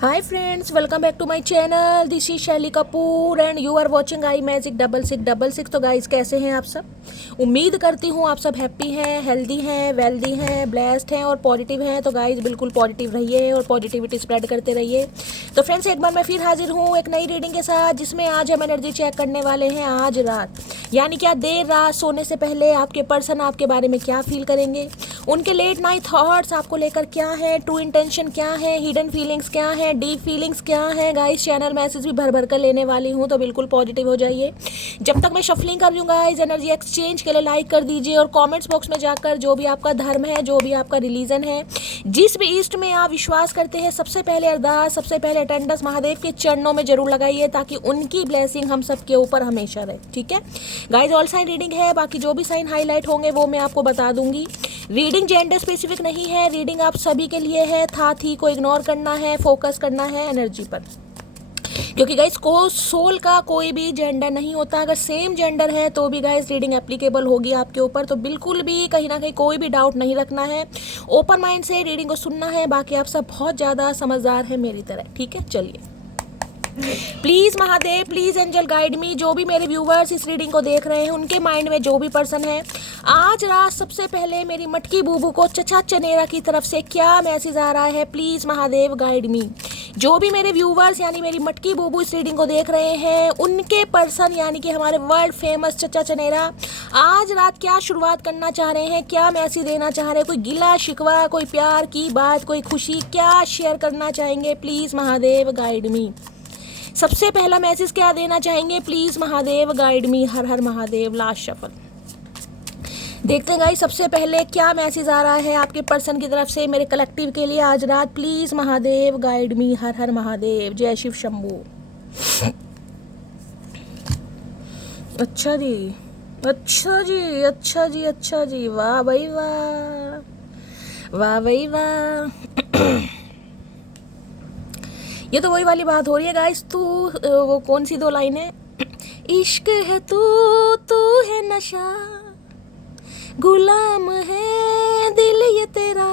Hi friends, welcome back to my channel. This is Shaily Kapoor and you are watching I magic 6666। तो guys, कैसे हैं आप सब? उम्मीद करती हूँ आप सब हैप्पी हैं, हेल्दी हैं, वेल्दी हैं, ब्लेस्ड हैं और पॉजिटिव हैं। तो गाइस, बिल्कुल पॉजिटिव रहिए और पॉजिटिविटी स्प्रेड करते रहिए। तो फ्रेंड्स, एक बार मैं फिर हाजिर हूँ एक नई रीडिंग के साथ, जिसमें आज हम एनर्जी चेक करने वाले हैं आज रात, यानी क्या देर रात सोने से पहले आपके पर्सन आपके बारे में क्या फील करेंगे, उनके लेट नाइट थॉट्स आपको लेकर क्या है, ट्रू इंटेंशन क्या है, हिडन फीलिंग्स क्या है, डीप फीलिंग्स क्या है। गाइस, चैनल मैसेज भी भर भर कर लेने वाली हूँ, तो बिल्कुल पॉजिटिव हो जाइए। जब तक मैं शफलिंग कर रही हूँ गाइस, एनर्जी एक्सचेंज के लिए लाइक कर दीजिए और कमेंट्स बॉक्स में जाकर जो भी आपका धर्म है, जो भी आपका रिलीजन है, जिस भी ईस्ट में आप विश्वास करते हैं, सबसे पहले अरदास, सबसे पहले अटेंडेंस महादेव के चरणों में जरूर लगाइए, ताकि उनकी ब्लेसिंग हम सबके ऊपर हमेशा रहे। ठीक है गाइस, ऑल साइन रीडिंग है, बाकी जो भी साइन हाईलाइट होंगे वो मैं आपको बता दूंगी। रीडिंग जेंडर स्पेसिफिक नहीं है, रीडिंग आप सभी के लिए है। थी को इग्नोर करना है, फोकस करना है एनर्जी पर, क्योंकि गाइस को सोल का कोई भी जेंडर नहीं होता। अगर सेम जेंडर है तो भी गाइस रीडिंग एप्लीकेबल होगी आपके ऊपर, तो बिल्कुल भी कहीं ना कहीं कोई भी डाउट नहीं रखना है। ओपन माइंड से रीडिंग को सुनना है। बाकी आप सब बहुत ज़्यादा समझदार हैं मेरी तरह। ठीक है, चलिए। Please Mahadev, please angel guide me. जो भी मेरे व्यूवर्स इस रीडिंग को देख रहे हैं, उनके माइंड में जो भी पर्सन है, आज रात सबसे पहले मेरी मटकी बूबू को चचा चनेरा की तरफ से क्या मैसेज आ रहा है, प्लीज़ महादेव गाइड मी। जो भी मेरे व्यूवर्स यानी मेरी मटकी बूबू इस रीडिंग को देख रहे हैं, उनके पर्सन यानी कि हमारे वर्ल्ड फेमस चचा चनेरा आज रात क्या शुरुआत करना चाह रहे हैं, क्या मैसेज देना चाह रहे हैं, कोई गिला शिकवा, कोई प्यार की बात, कोई खुशी, क्या शेयर करना चाहेंगे, प्लीज़ महादेव गाइड मी। सबसे पहला मैसेज क्या देना चाहेंगे, please Mahadev guide me. Har Har Mahadev. Last shuffle देखते हैं गाइस, सबसे पहले क्या मैसेज आ रहा है आपके पर्सन की तरफ से मेरे कलेक्टिव के लिए आज रात। Please Mahadev guide me. Har Har Mahadev. जय शिव शंभू। अच्छा जी, अच्छा जी, अच्छा जी, अच्छा जी। वाह भाई वाह, वाह भाई वाह। ये तो वही वाली बात हो रही है गाइस। तू वो कौन सी 2 लाइनें, इश्क है तू, तू है नशा, गुलाम है दिल ये तेरा,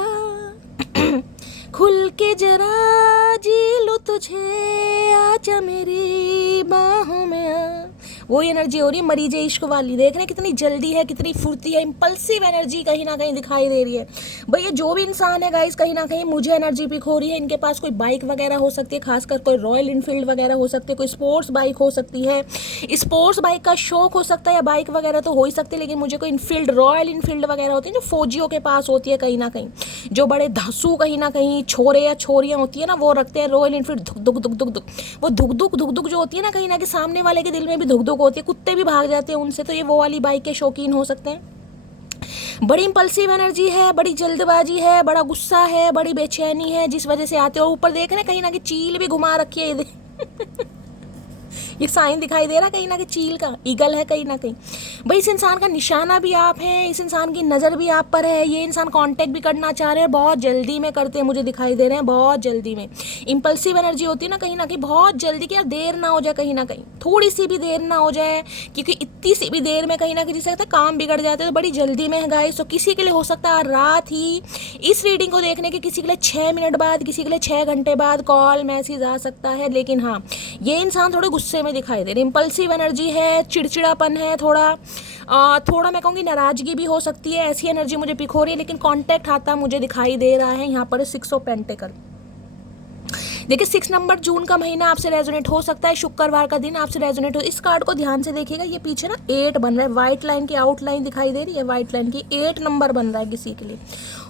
खुल के जरा जी लो तुझे, आजा मेरी बाहों में आ। वो एनर्जी हो रही है मरीजे इश्क वाली। देख रहे हैं कितनी जल्दी है, कितनी फुर्ती है, इंपल्सिव एनर्जी कहीं ना कहीं दिखाई दे रही है। भैया जो भी इंसान है गाइस, कहीं ना कहीं मुझे एनर्जी पिक हो रही है। इनके पास कोई बाइक वगैरह हो सकती है, खासकर कोई रॉयल इनफील्ड वगैरह हो सकती है, कोई स्पोर्ट्स बाइक हो सकती है, स्पोर्ट्स बाइक का शौक हो सकता है, या बाइक वगैरह तो हो ही सकती है, लेकिन मुझे कोई इनफील्ड, रॉयल इनफील्ड वगैरह होती है जो फौजियों के पास होती है, कहीं ना कहीं जो बड़े धांसू कहीं ना कहीं छोरे या छोरियाँ होती है ना, वो रखते हैं रॉयल इनफील्ड। धुक धुक धुक धुक धुक, वो धुक धुक धुक धुक जो होती है ना, कहीं ना कहीं सामने वाले के दिल में भी धुक धुक होती है, कुत्ते भी भाग जाते हैं उनसे। तो ये वो वाली बाइक के शौकीन हो सकते हैं। बड़ी इंपल्सिव एनर्जी है, बड़ी जल्दबाजी है, बड़ा गुस्सा है, बड़ी बेचैनी है, जिस वजह से आते हो। ऊपर देख रहे हैं कहीं ना कहीं चील भी घुमा रखी है। ये साइन दिखाई दे रहा है कहीं ना कहीं चील का, ईगल है कहीं ना कहीं। भाई इस इंसान का निशाना भी आप हैं, इस इंसान की नज़र भी आप पर है। ये इंसान कांटेक्ट भी करना चाह रहे हैं, बहुत जल्दी में करते हैं, मुझे दिखाई दे रहे हैं बहुत जल्दी में। इंपल्सिव एनर्जी होती है ना कहीं ना कहीं, बहुत जल्दी, कि यार देर ना हो जाए, कहीं ना कहीं थोड़ी सी भी देर ना हो जाए, क्योंकि इतनी सी भी देर में कहीं ना कहीं जिससे कहते हैं काम बिगड़ जाते हैं। तो बड़ी जल्दी में है गाइस। तो किसी के लिए हो सकता है रात ही इस रीडिंग को देखने के, किसी के लिए 6 मिनट बाद, किसी के लिए 6 घंटे बाद कॉल मैसेज आ सकता है। लेकिन हाँ, ये इंसान थोड़े गुस्से में दिखाई दे रहे, इंपल्सिव एनर्जी है, चिड़चिड़ापन है, थोड़ा मैं कहूँगी नाराजगी भी हो सकती है। ऐसी एनर्जी मुझे पिक हो रही है, लेकिन कांटेक्ट आता मुझे दिखाई दे रहा है यहाँ पर 6 ऑफ पेंटिकल। देखिए 6 नंबर, जून का महीना आपसे रेजोनेट हो सकता है, शुक्रवार का दिन आपसे रेजोनेट हो। इस कार्ड को ध्यान से देखिएगा, ये पीछे ना 8 बन रहा है, व्हाइट लाइन की आउटलाइन दिखाई दे रही है, व्हाइट लाइन की 8 नंबर बन रहा है किसी के लिए।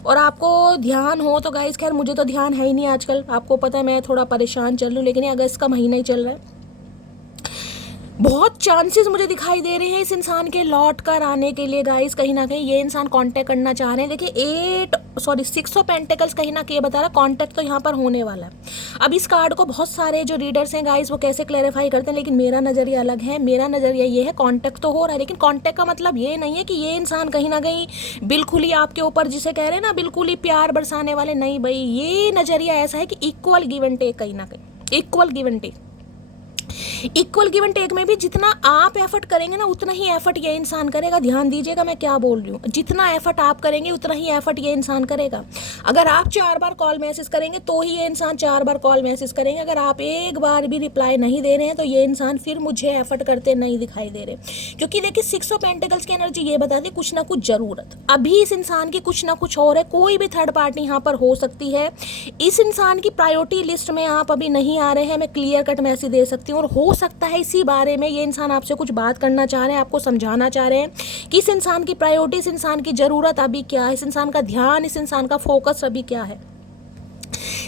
और आपको ध्यान हो तो गाइस, खैर मुझे तो ध्यान है ही नहीं आजकल, आपको पता है मैं थोड़ा परेशान चल रही हूँ, लेकिन अगस्त का महीना ही चल रहा है। बहुत चांसेस मुझे दिखाई दे रहे हैं इस इंसान के लौट कर आने के लिए गाइस। कहीं ना कहीं ये इंसान कांटेक्ट करना चाह रहे हैं। देखिए 6 ऑफ पेंटिकल्स कहीं ना कहीं बता रहा है कांटेक्ट तो यहाँ पर होने वाला है। अब इस कार्ड को बहुत सारे जो रीडर्स हैं गाइस वो कैसे क्लैरिफाई करते हैं, लेकिन मेरा नज़रिया अलग है। मेरा नज़रिया ये है, कांटेक्ट तो हो रहा है, लेकिन कांटेक्ट का मतलब ये नहीं है कि ये इंसान कहीं ना कहीं बिल्कुल ही आपके ऊपर, जिसे कह रहे हैं ना बिल्कुल ही प्यार बरसाने वाले, नहीं भाई। ये नज़रिया ऐसा है कि इक्वल गिव एंड टेक, कहीं ना कहीं equal give and take. Equal give and take में भी जितना आप एफर्ट करेंगे ना उतना ही एफर्ट ये इंसान करेगा। ध्यान दीजिएगा मैं क्या बोल रही हूँ, जितना एफर्ट आप करेंगे उतना ही एफर्ट ये इंसान करेगा। अगर आप 4 बार कॉल मैसेज करेंगे तो ही ये इंसान 4 बार कॉल मैसेज करेंगे। अगर आप एक बार भी रिप्लाई नहीं दे रहे हैं तो ये इंसान फिर मुझे एफर्ट करते नहीं दिखाई दे रहे। क्योंकि देखिए 6 ऑफ पेंटिकल्स की एनर्जी ये बताती है कुछ ना कुछ जरूरत अभी इस इंसान की कुछ ना कुछ और है। कोई भी थर्ड पार्टी यहाँ पर हो सकती है। इस इंसान की प्रायोरिटी लिस्ट में आप अभी नहीं आ रहे हैं, मैं क्लियर कट मैसेज दे सकती हूँ। और हो सकता है इसी बारे में ये इंसान आपसे कुछ बात करना चाह रहे हैं, आपको समझाना चाह रहे हैं कि इस इंसान की प्रायोरिटी, इस इंसान की ज़रूरत अभी क्या है, इस इंसान का ध्यान, इस इंसान का फोकस अभी क्या है।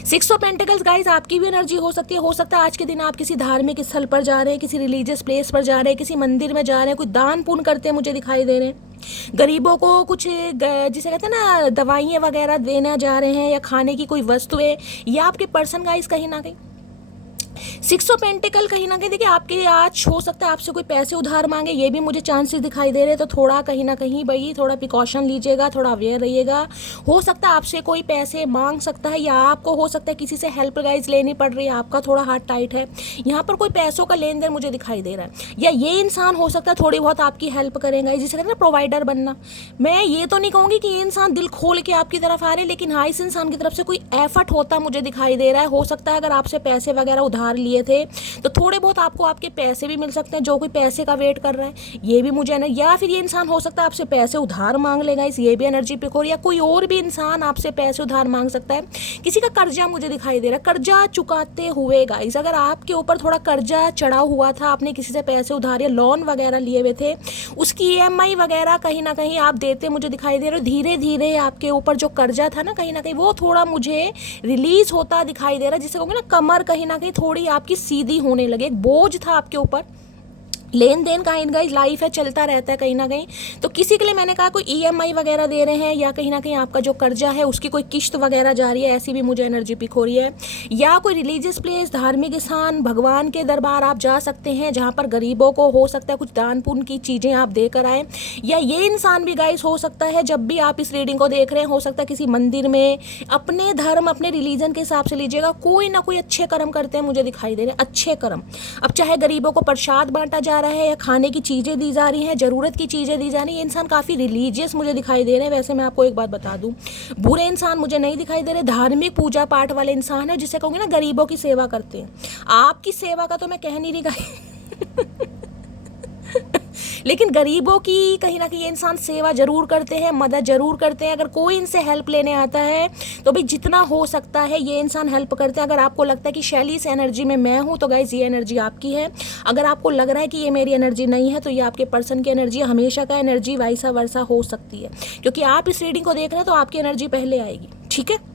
6 ऑफ पेंटिकल्स गाइस आपकी भी एनर्जी हो सकती है। हो सकता है आज के दिन आप किसी धार्मिक स्थल पर जा रहे हैं, किसी रिलीजियस प्लेस पर जा रहे हैं, किसी मंदिर में जा रहे हैं, कोई दान पुण्य करते मुझे दिखाई दे रहे हैं, गरीबों को कुछ जिसे कहते हैं ना दवाइयाँ वगैरह देना जा रहे हैं, या खाने की कोई वस्तुएं, या आपके पर्सन गाइस कहीं ना कहीं 6 ऑफ पेंटिकल कहीं ना कहीं देखिए आपके आज हो सकता है आपसे कोई पैसे उधार मांगे, ये भी मुझे चांसेस दिखाई दे रहे हैं। तो थोड़ा कहीं ना कहीं भाई थोड़ा प्रिकॉशन लीजिएगा, थोड़ा अवेयर रहिएगा। हो सकता है आपसे कोई पैसे मांग सकता है, या आपको हो सकता है किसी से हेल्प गाइस लेनी पड़ रही है, आपका थोड़ा हाथ टाइट है, यहाँ पर कोई पैसों का लेन देन मुझे दिखाई दे रहा है। या ये इंसान हो सकता है थोड़ी बहुत आपकी हेल्प करेगा, जिसे कहते हैं ना प्रोवाइडर बनना। मैं ये तो नहीं कहूँगी कि ये इंसान दिल खोल के आपकी तरफ आ रहे, लेकिन हाँ इस इंसान की तरफ से कोई एफर्ट होता मुझे दिखाई दे रहा है। हो सकता है अगर आपसे पैसे वगैरह उधार लिए थे तो थोड़े बहुत आपको आपके पैसे भी मिल सकते हैं, जो कोई पैसे का वेट कर रहा है ये भी मुझे ना। या फिर ये इंसान हो सकता है आपसे पैसे उधार मांग लेगा, इस ये भी एनर्जी पिक हो रही है। कोई और भी इंसान आपसे पैसे उधार मांग सकता है। किसी का कर्जा मुझे दिखाई दे रहा है, कर्जा चुकाते हुए गाइस अगर आपके ऊपर थोड़ा कर्जा चढ़ा हुआ था, आपने किसी से पैसे उधार या लोन वगैरह लिए हुए थे, उसकी EMI वगैरह कहीं ना कहीं आप देते मुझे दिखाई दे रहे हो। धीरे धीरे आपके ऊपर जो कर्जा था ना कहीं ना कहीं वो थोड़ा मुझे रिलीज होता दिखाई दे रहा है, जिसे कहोगे ना कमर कहीं ना कहीं थोड़ी आपकी सीधी होने लगे। एक बोझ था आपके ऊपर, लेन देन का इनका लाइफ है, चलता रहता है कहीं ना कहीं। तो किसी के लिए मैंने कहा कोई EMI वगैरह दे रहे हैं, या कहीं ना कहीं आपका जो कर्जा है उसकी कोई किश्त वगैरह जा रही है, ऐसी भी मुझे एनर्जी पिक हो रही है। या कोई रिलीजियस प्लेस, धार्मिक स्थान, भगवान के दरबार आप जा सकते हैं, जहाँ पर गरीबों को हो सकता है कुछ दान पुण्य की चीज़ें आप देकर आए। या ये इंसान भी गाइस हो सकता है जब भी आप इस रीडिंग को देख रहे हैं, हो सकता है किसी मंदिर में अपने धर्म अपने रिलीजन के हिसाब से लीजिएगा, कोई ना कोई अच्छे कर्म करते हैं मुझे दिखाई दे रहे हैं, अच्छे कर्म। अब चाहे गरीबों को प्रसाद बांटा जा रहा है, या खाने की चीज़ें दी जा रही हैं, ज़रूरत की चीज़ें दी जा रही हैं। ये इंसान काफ़ी रिलीजियस मुझे दिखाई दे रहे हैं। वैसे मैं आपको एक बात बता दूं, बुरे इंसान मुझे नहीं दिखाई दे रहे, धार्मिक पूजा पाठ वाले इंसान है, जिसे कहूँगे ना गरीबों की सेवा करते हैं। आपकी सेवा का तो मैं कह नहीं रही लेकिन गरीबों की कहीं ना कहीं ये इंसान सेवा जरूर करते हैं, मदद जरूर करते हैं। अगर कोई इनसे हेल्प लेने आता है तो भाई जितना हो सकता है ये इंसान हेल्प करते हैं। अगर आपको लगता है कि शैली इस एनर्जी में मैं हूँ तो गाइज ये एनर्जी आपकी है। अगर आपको लग रहा है कि ये मेरी एनर्जी नहीं है तो ये आपके पर्सन की एनर्जी, हमेशा का एनर्जी वैसा वर्षा हो सकती है। क्योंकि आप इस रीडिंग को देख रहे हैं तो आपकी एनर्जी पहले आएगी, ठीक है।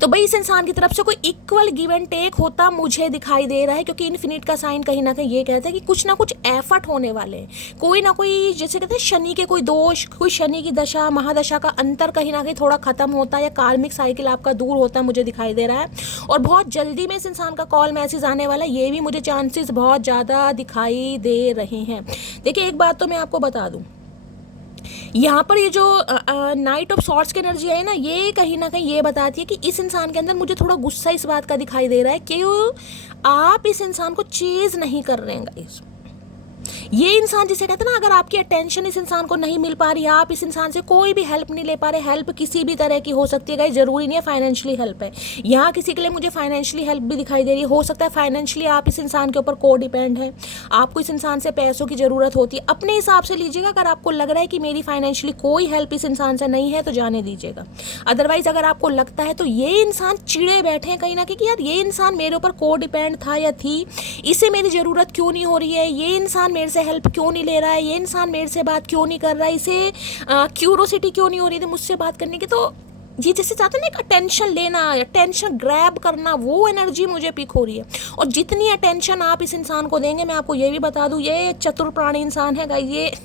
तो भाई इस इंसान की तरफ से कोई इक्वल गिव एंड टेक होता मुझे दिखाई दे रहा है, क्योंकि इन्फिनिट का साइन कहीं ना कहीं ये कहता है कि कुछ ना कुछ एफर्ट होने वाले हैं। कोई ना कोई जैसे कहते हैं शनि के कोई दोष, कोई शनि की दशा महादशा का अंतर कहीं ना कहीं थोड़ा खत्म होता है, या कार्मिक साइकिल आपका दूर होता मुझे दिखाई दे रहा है। और बहुत जल्दी में इस इंसान का कॉल मैसेज आने वाला है, ये भी मुझे चांसेस बहुत ज़्यादा दिखाई दे रहे हैं। देखिए एक बात तो मैं आपको बता दूँ, यहाँ पर ये जो नाइट ऑफ सॉर्ट्स की एनर्जी है ना, ये कहीं ना कहीं ये बताती है कि इस इंसान के अंदर मुझे थोड़ा गुस्सा इस बात का दिखाई दे रहा है कि आप इस इंसान को चेज नहीं कर रहे हैं गाइस। ये इंसान जिसे कहते हैं ना, अगर आपकी अटेंशन इस इंसान को नहीं मिल पा रही है, आप इस इंसान से कोई भी हेल्प नहीं ले पा रहे, हेल्प किसी भी तरह की हो सकती है गाइस, जरूरी नहीं है फाइनेंशियली हेल्प है। यहाँ किसी के लिए मुझे फाइनेंशियली हेल्प भी दिखाई दे रही है। हो सकता है फाइनेंशियली आप इस इंसान के ऊपर को डिपेंड है, आपको इस इंसान से पैसों की ज़रूरत होती है। अपने हिसाब से लीजिएगा। अगर आपको लग रहा है कि मेरी फाइनेंशियली कोई हेल्प इस इंसान से नहीं है तो जाने दीजिएगा। अदरवाइज अगर आपको लगता है तो ये इंसान चिड़े बैठे हैं कहीं ना कहीं कि यार ये इंसान मेरे ऊपर को डिपेंड था या थी, इसे मेरी ज़रूरत क्यों नहीं हो रही है, ये इंसान मेरे से हेल्प क्यों नहीं ले रहा है, ये इंसान मेरे से बात क्यों नहीं कर रहा है, इसे क्यूरोसिटी क्यों नहीं हो रही थी मुझसे बात करने की। तो ये जैसे चाहते हैं ना एक अटेंशन लेना, अटेंशन ग्रैब करना, वो एनर्जी मुझे पिक हो रही है। और जितनी अटेंशन आप इस इंसान को देंगे, मैं आपको ये भी बता दूं, ये चतुर प्राणी इंसान है गाइस,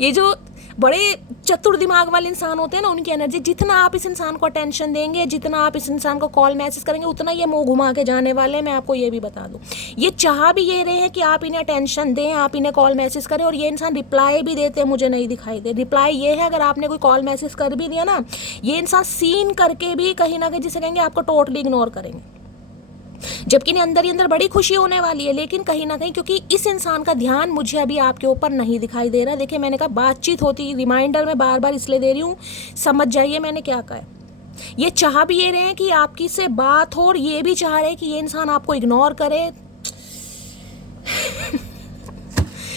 ये जो बड़े चतुर दिमाग वाले इंसान होते हैं ना, उनकी एनर्जी, जितना आप इस इंसान को अटेंशन देंगे, जितना आप इस इंसान को कॉल मैसेज करेंगे, उतना ये मुंह घुमा के जाने वाले हैं। मैं आपको ये भी बता दूं, ये चाह भी ये रहे हैं कि आप इन्हें अटेंशन दें, आप इन्हें कॉल मैसेज करें, और ये इंसान रिप्लाई भी देते हैं मुझे नहीं दिखाई दे। रिप्लाई ये है, अगर आपने कोई कॉल मैसेज कर भी दिया ना, ये इंसान सीन करके भी कहीं ना कहीं जिसे कहेंगे आपको टोटली इग्नोर करेंगे। जबकि इन्हें अंदर ही अंदर बड़ी खुशी होने वाली है, लेकिन कहीं ना कहीं क्योंकि इस इंसान का ध्यान मुझे अभी आपके ऊपर नहीं दिखाई दे रहा। देखिए मैंने कहा बातचीत होती, रिमाइंडर मैं बार बार इसलिए दे रही हूँ, समझ जाइए मैंने क्या कहा है। ये चाह भी ये रहे हैं कि आपकी से बात हो, और ये भी चाह रहे हैं कि ये इंसान आपको इग्नोर करे।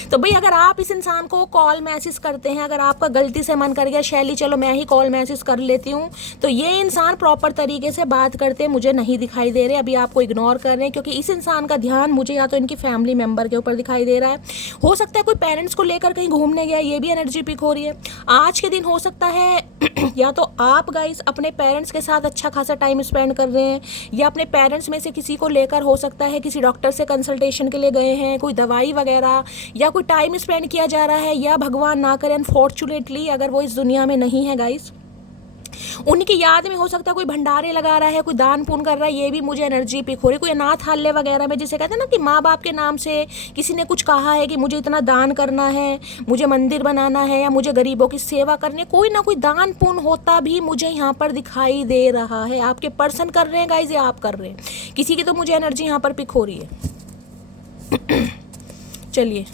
तो भाई अगर आप इस इंसान को कॉल मैसेज करते हैं, अगर आपका गलती से मन कर गया शैली चलो मैं ही कॉल मैसेज कर लेती हूँ, तो ये इंसान प्रॉपर तरीके से बात करते मुझे नहीं दिखाई दे रहे, अभी आपको इग्नोर कर रहे हैं, क्योंकि इस इंसान का ध्यान मुझे या तो इनकी फैमिली मेम्बर के ऊपर दिखाई दे रहा है, हो सकता है कोई पेरेंट्स को लेकर कहीं घूमने गया, ये भी एनर्जी पिक हो रही है। आज के दिन हो सकता है या तो आप गाइस अपने पेरेंट्स के साथ अच्छा खासा टाइम स्पेंड कर रहे हैं, या अपने पेरेंट्स में से किसी को लेकर हो सकता है किसी डॉक्टर से कंसल्टेशन के लिए गए हैं, कोई दवाई वगैरह, या कोई टाइम स्पेंड किया जा रहा है, या भगवान ना करे अनफॉर्चुनेटली अगर वो इस दुनिया में नहीं है गाइस, उनकी याद में हो सकता है कोई भंडारे लगा रहा है, कोई दान पुण्य कर रहा है, ये भी मुझे एनर्जी पिक हो रही है। कोई अनाथालय वगैरह में जिसे कहते हैं ना कि माँ बाप के नाम से किसी ने कुछ कहा है कि मुझे इतना दान करना है, मुझे मंदिर बनाना है, या मुझे गरीबों की सेवा करनी है, कोई ना कोई दान पुण्य होता भी मुझे यहाँ पर दिखाई दे रहा है। आपके पर्सन कर रहे हैं गाइस या आप कर रहे हैं, किसी की तो मुझे एनर्जी यहाँ पर पिक हो रही है। चलिए